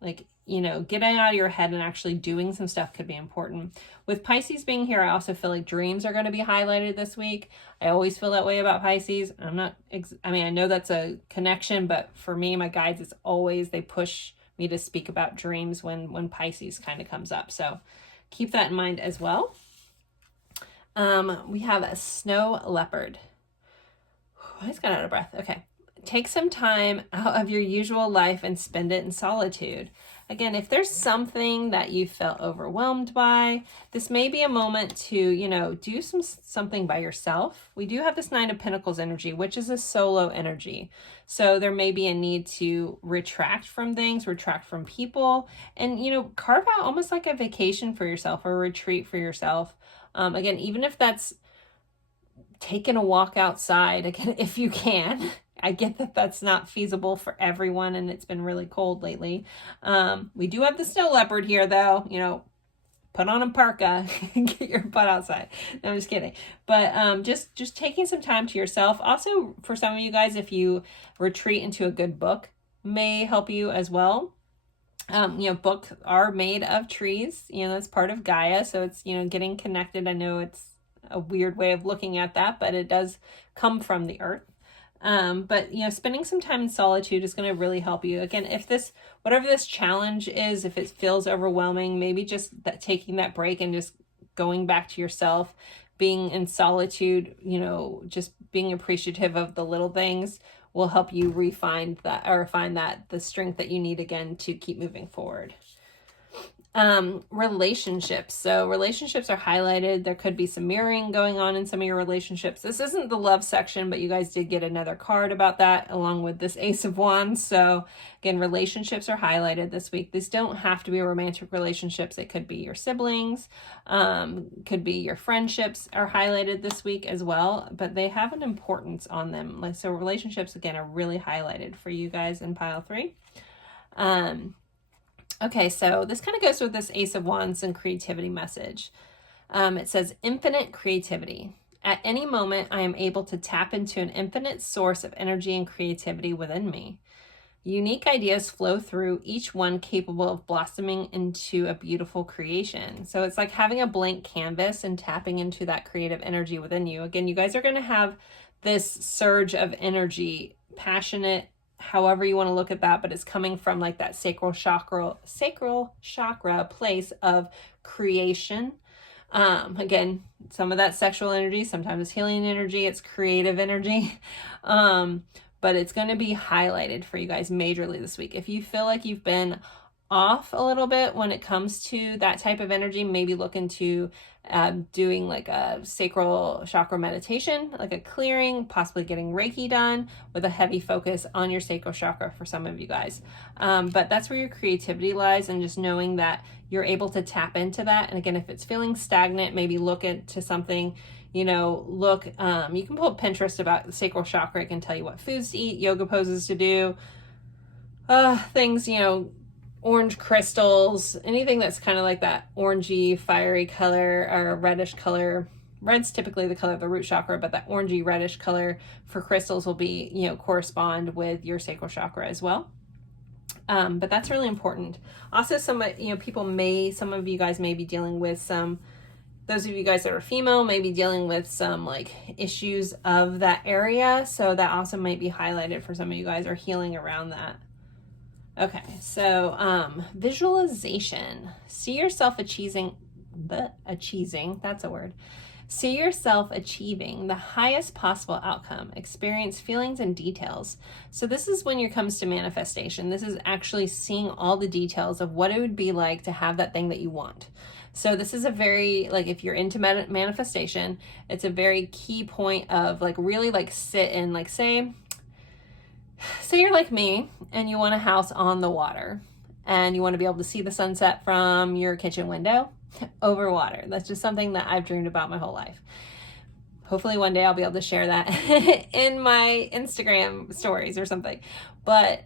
Like, you know, getting out of your head and actually doing some stuff could be important. With Pisces being here, I also feel like dreams are going to be highlighted this week. I always feel that way about Pisces. I mean, I know that's a connection, but for me, my guides, it's always, they push me to speak about dreams when Pisces kind of comes up. So keep that in mind as well. We have a snow leopard. I just got out of breath. Okay. Take some time out of your usual life and spend it in solitude. Again, if there's something that you felt overwhelmed by, this may be a moment to, you know, do something by yourself. We do have this Nine of Pentacles energy, which is a solo energy. So there may be a need to retract from things, retract from people, and, you know, carve out almost like a vacation for yourself, or a retreat for yourself. Again, even if that's taking a walk outside, again, if you can. I get that that's not feasible for everyone, and it's been really cold lately. We do have the snow leopard here, though. You know, put on a parka and get your butt outside. No, I'm just kidding. But just taking some time to yourself. Also, for some of you guys, if you retreat into a good book, may help you as well. You know, books are made of trees. You know, that's part of Gaia. So it's, you know, getting connected. I know it's a weird way of looking at that, but it does come from the earth. But, you know, spending some time in solitude is going to really help you. Again, if this, whatever this challenge is, if it feels overwhelming, maybe just taking that break and just going back to yourself, being in solitude, you know, just being appreciative of the little things will help you find that the strength that you need again to keep moving forward. Relationships. So relationships are highlighted. There could be some mirroring going on in some of your relationships. This isn't the love section, but you guys did get another card about that along with this Ace of Wands. So again, relationships are highlighted this week. These don't have to be romantic relationships. It could be your siblings, could be your friendships are highlighted this week as well, but they have an importance on them. Like, so relationships again are really highlighted for you guys in pile 3. Okay, so this kind of goes with this Ace of Wands and creativity message. It says infinite creativity. At any moment, I am able to tap into an infinite source of energy and creativity within me. Unique ideas flow through, each one capable of blossoming into a beautiful creation. So it's like having a blank canvas and tapping into that creative energy within you. Again, you guys are going to have this surge of energy, passionate, however you want to look at that, but it's coming from like that sacral chakra place of creation. Again, some of that sexual energy, sometimes it's healing energy, it's creative energy. But it's going to be highlighted for you guys majorly this week. If you feel like you've been off a little bit when it comes to that type of energy, maybe look into doing like a sacral chakra meditation, like a clearing, possibly getting Reiki done with a heavy focus on your sacral chakra for some of you guys. But that's where your creativity lies, and just knowing that you're able to tap into that. And again, if it's feeling stagnant, maybe look into something. You know, look, you can pull up Pinterest about the sacral chakra. It can tell you what foods to eat, yoga poses to do, things, you know, orange crystals, anything that's kind of like that orangey, fiery color or reddish color. Red's typically the color of the root chakra, but that orangey, reddish color for crystals will be, you know, correspond with your sacral chakra as well. But that's really important. Also, some of you guys may be dealing with those of you guys that are female may be dealing with some like issues of that area. So that also might be highlighted for some of you guys, or healing around that. Okay, so visualization. See yourself achieving, that's a word. See yourself achieving the highest possible outcome. Experience feelings and details. So this is when it comes to manifestation. This is actually seeing all the details of what it would be like to have that thing that you want. So this is a very, like, if you're into manifestation, it's a very key point of like really like sit and like say you're like me and you want a house on the water and you want to be able to see the sunset from your kitchen window over water. That's just something that I've dreamed about my whole life. Hopefully one day I'll be able to share that in my Instagram stories or something. But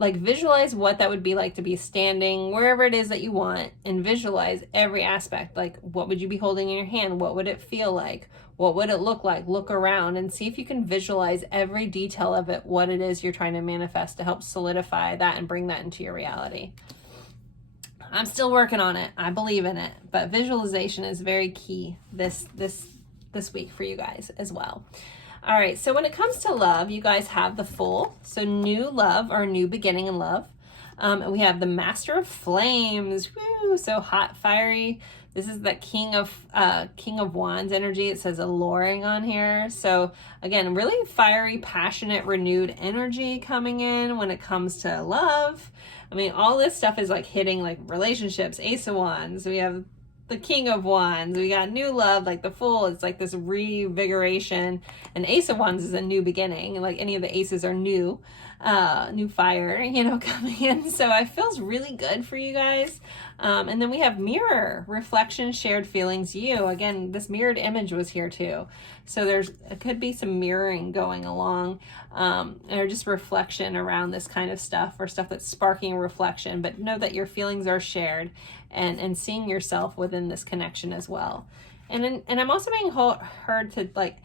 like, visualize what that would be like to be standing wherever it is that you want, and visualize every aspect. Like, what would you be holding in your hand? What would it feel like? What would it look like? Look around and see if you can visualize every detail of it, what it is you're trying to manifest, to help solidify that and bring that into your reality. I'm still working on it. I believe in it, but visualization is very key this week for you guys as well. All right, so when it comes to love, you guys have the Fool, so new love or new beginning in love. And we have the Master of Flames, woo, so hot, fiery. This is the King of Wands energy. It says alluring on here. So again, really fiery, passionate, renewed energy coming in when it comes to love. I mean, all this stuff is like hitting like relationships, Ace of Wands. We have the King of Wands, we got new love, like the Fool, it's like this revigoration, and Ace of Wands is a new beginning, like any of the aces are new fire, you know, coming in. So it feels really good for you guys. And then we have Mirror, reflection, shared feelings, you. Again, this mirrored image was here too. So it could be some mirroring going along, or just reflection around this kind of stuff, or stuff that's sparking reflection. But know that your feelings are shared, and seeing yourself within this connection as well. And I'm also being heard to like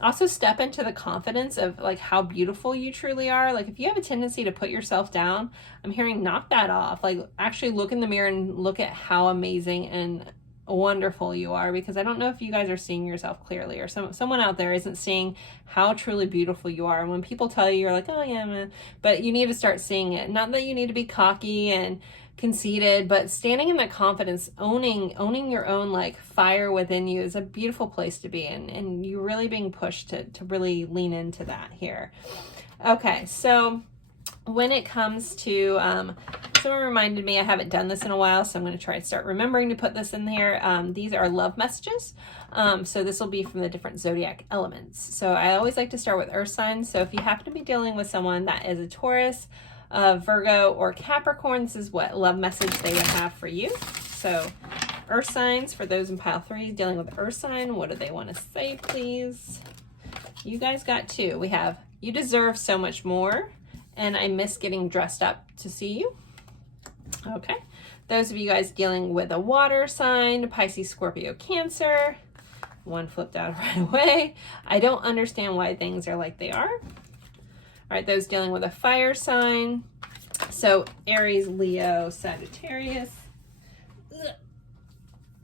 also step into the confidence of like how beautiful you truly are. Like, if you have a tendency to put yourself down, I'm hearing knock that off. Like, actually look in the mirror and look at how amazing and wonderful you are, because I don't know if you guys are seeing yourself clearly, or someone out there isn't seeing how truly beautiful you are. And when people tell you, you're like, oh yeah, man, but you need to start seeing it. Not that you need to be cocky and conceited, but standing in that confidence, owning your own like fire within you is a beautiful place to be in, and you really being pushed to really lean into that here. Okay, so when it comes to someone reminded me I haven't done this in a while, so I'm going to try to start remembering to put this in here. These are love messages, so this will be from the different zodiac elements. So I always like to start with earth signs. So if you happen to be dealing with someone that is a Taurus, Virgo, or Capricorn, this is what love message they would have for you. So earth signs, for those in pile 3 dealing with earth sign, what do they want to say, please? You guys got 2. We have, you deserve so much more, and I miss getting dressed up to see you. Okay, those of you guys dealing with a water sign, Pisces, Scorpio, Cancer, one flipped out right away. I don't understand why things are like they are. All right, those dealing with a fire sign. So Aries, Leo, Sagittarius.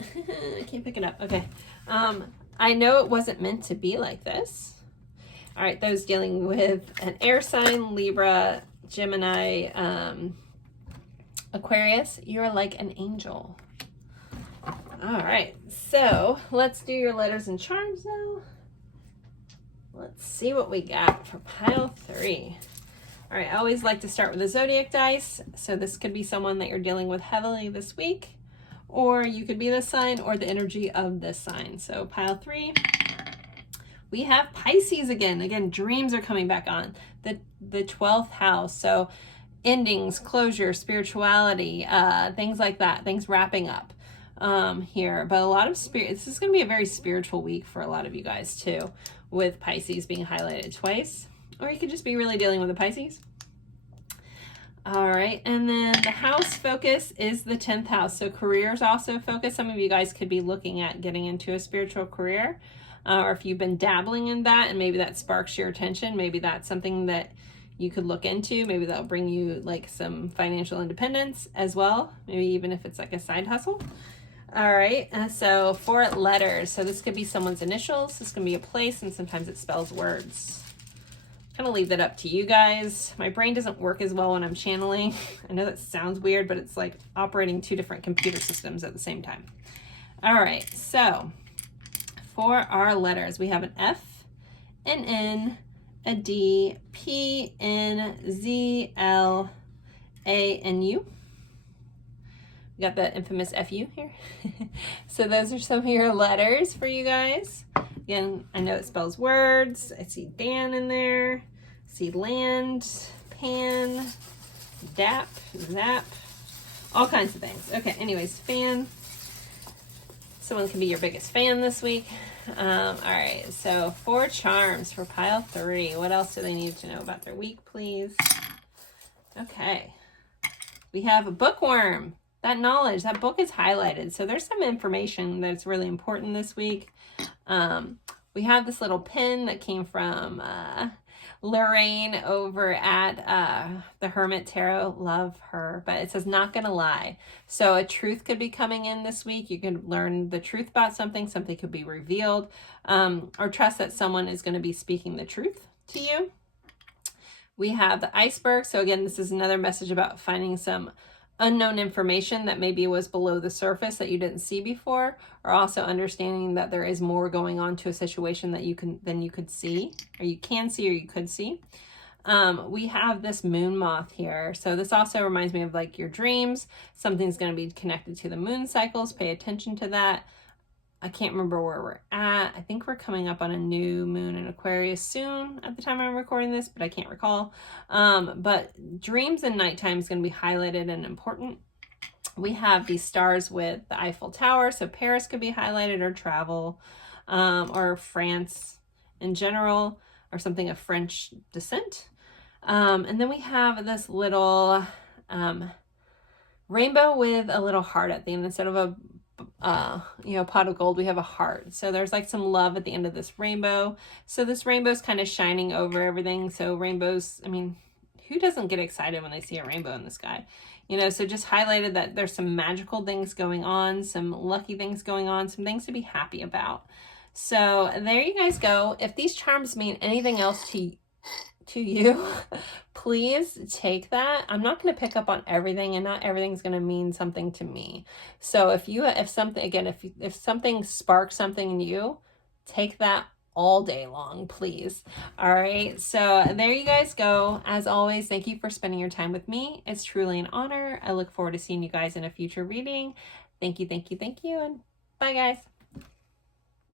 I can't pick it up. Okay. I know it wasn't meant to be like this. All right, those dealing with an air sign, Libra, Gemini, Aquarius, you're like an angel. All right, so let's do your letters and charms now. Let's see what we got for pile 3. All right, I always like to start with the zodiac dice. So this could be someone that you're dealing with heavily this week, or you could be the sign or the energy of this sign. So pile 3, we have Pisces again. Again, dreams are coming back on. The 12th house. So endings, closure, spirituality, things like that, things wrapping up here. But a lot of this is going to be a very spiritual week for a lot of you guys too, with Pisces being highlighted twice. Or you could just be really dealing with the Pisces. All right, and then the house focus is the 10th house. So careers also focus. Some of you guys could be looking at getting into a spiritual career. Or if you've been dabbling in that and maybe that sparks your attention, maybe that's something that you could look into. Maybe that'll bring you like some financial independence as well. Maybe even if it's like a side hustle. All right, so 4 letters. So this could be someone's initials. This can be a place, and sometimes it spells words. Kind of leave that up to you guys. My brain doesn't work as well when I'm channeling. I know that sounds weird, but it's like operating 2 different computer systems at the same time. All right, so for our letters, we have an F, an N, a D, P, N, Z, L, A, and U. We got the infamous FU here. So those are some of your letters for you guys. Again, I know it spells words. I see Dan in there. I see land, pan, dap, zap, all kinds of things. Okay, anyways, fan. Someone can be your biggest fan this week. All right, so 4 charms for pile 3. What else do they need to know about their week, please? Okay, we have a bookworm. That knowledge, that book is highlighted. So there's some information that's really important this week. We have this little pin that came from Lorraine over at the Hermit Tarot. Love her, but it says not gonna lie. So a truth could be coming in this week. You can learn the truth about something. Something could be revealed, or trust that someone is going to be speaking the truth to you. We have the iceberg. So again, this is another message about finding some unknown information that maybe was below the surface that you didn't see before, or also understanding that there is more going on to a situation that you could see, or you can see, or you could see. We have this moon moth here. So this also reminds me of like your dreams. Something's going to be connected to the moon cycles. Pay attention to that. I can't remember where we're at. I think we're coming up on a new moon in Aquarius soon at the time I'm recording this, but I can't recall. But dreams and nighttime is going to be highlighted and important. We have these stars with the Eiffel Tower. So Paris could be highlighted, or travel, or France in general, or something of French descent. And then we have this little rainbow with a little heart at the end. Instead of a pot of gold, we have a heart. So there's like some love at the end of this rainbow. So this rainbow is kind of shining over everything. So rainbows, I mean, who doesn't get excited when they see a rainbow in the sky? So just highlighted that there's some magical things going on, some lucky things going on, some things to be happy about. So there you guys go. If these charms mean anything else to you, please take that. I'm not going to pick up on everything, and not everything's going to mean something to me. So if something sparks something in you, take that all day long, please. All right, so there you guys go. As always, thank you for spending your time with me. It's truly an honor. I look forward to seeing you guys in a future reading. Thank you, and bye guys.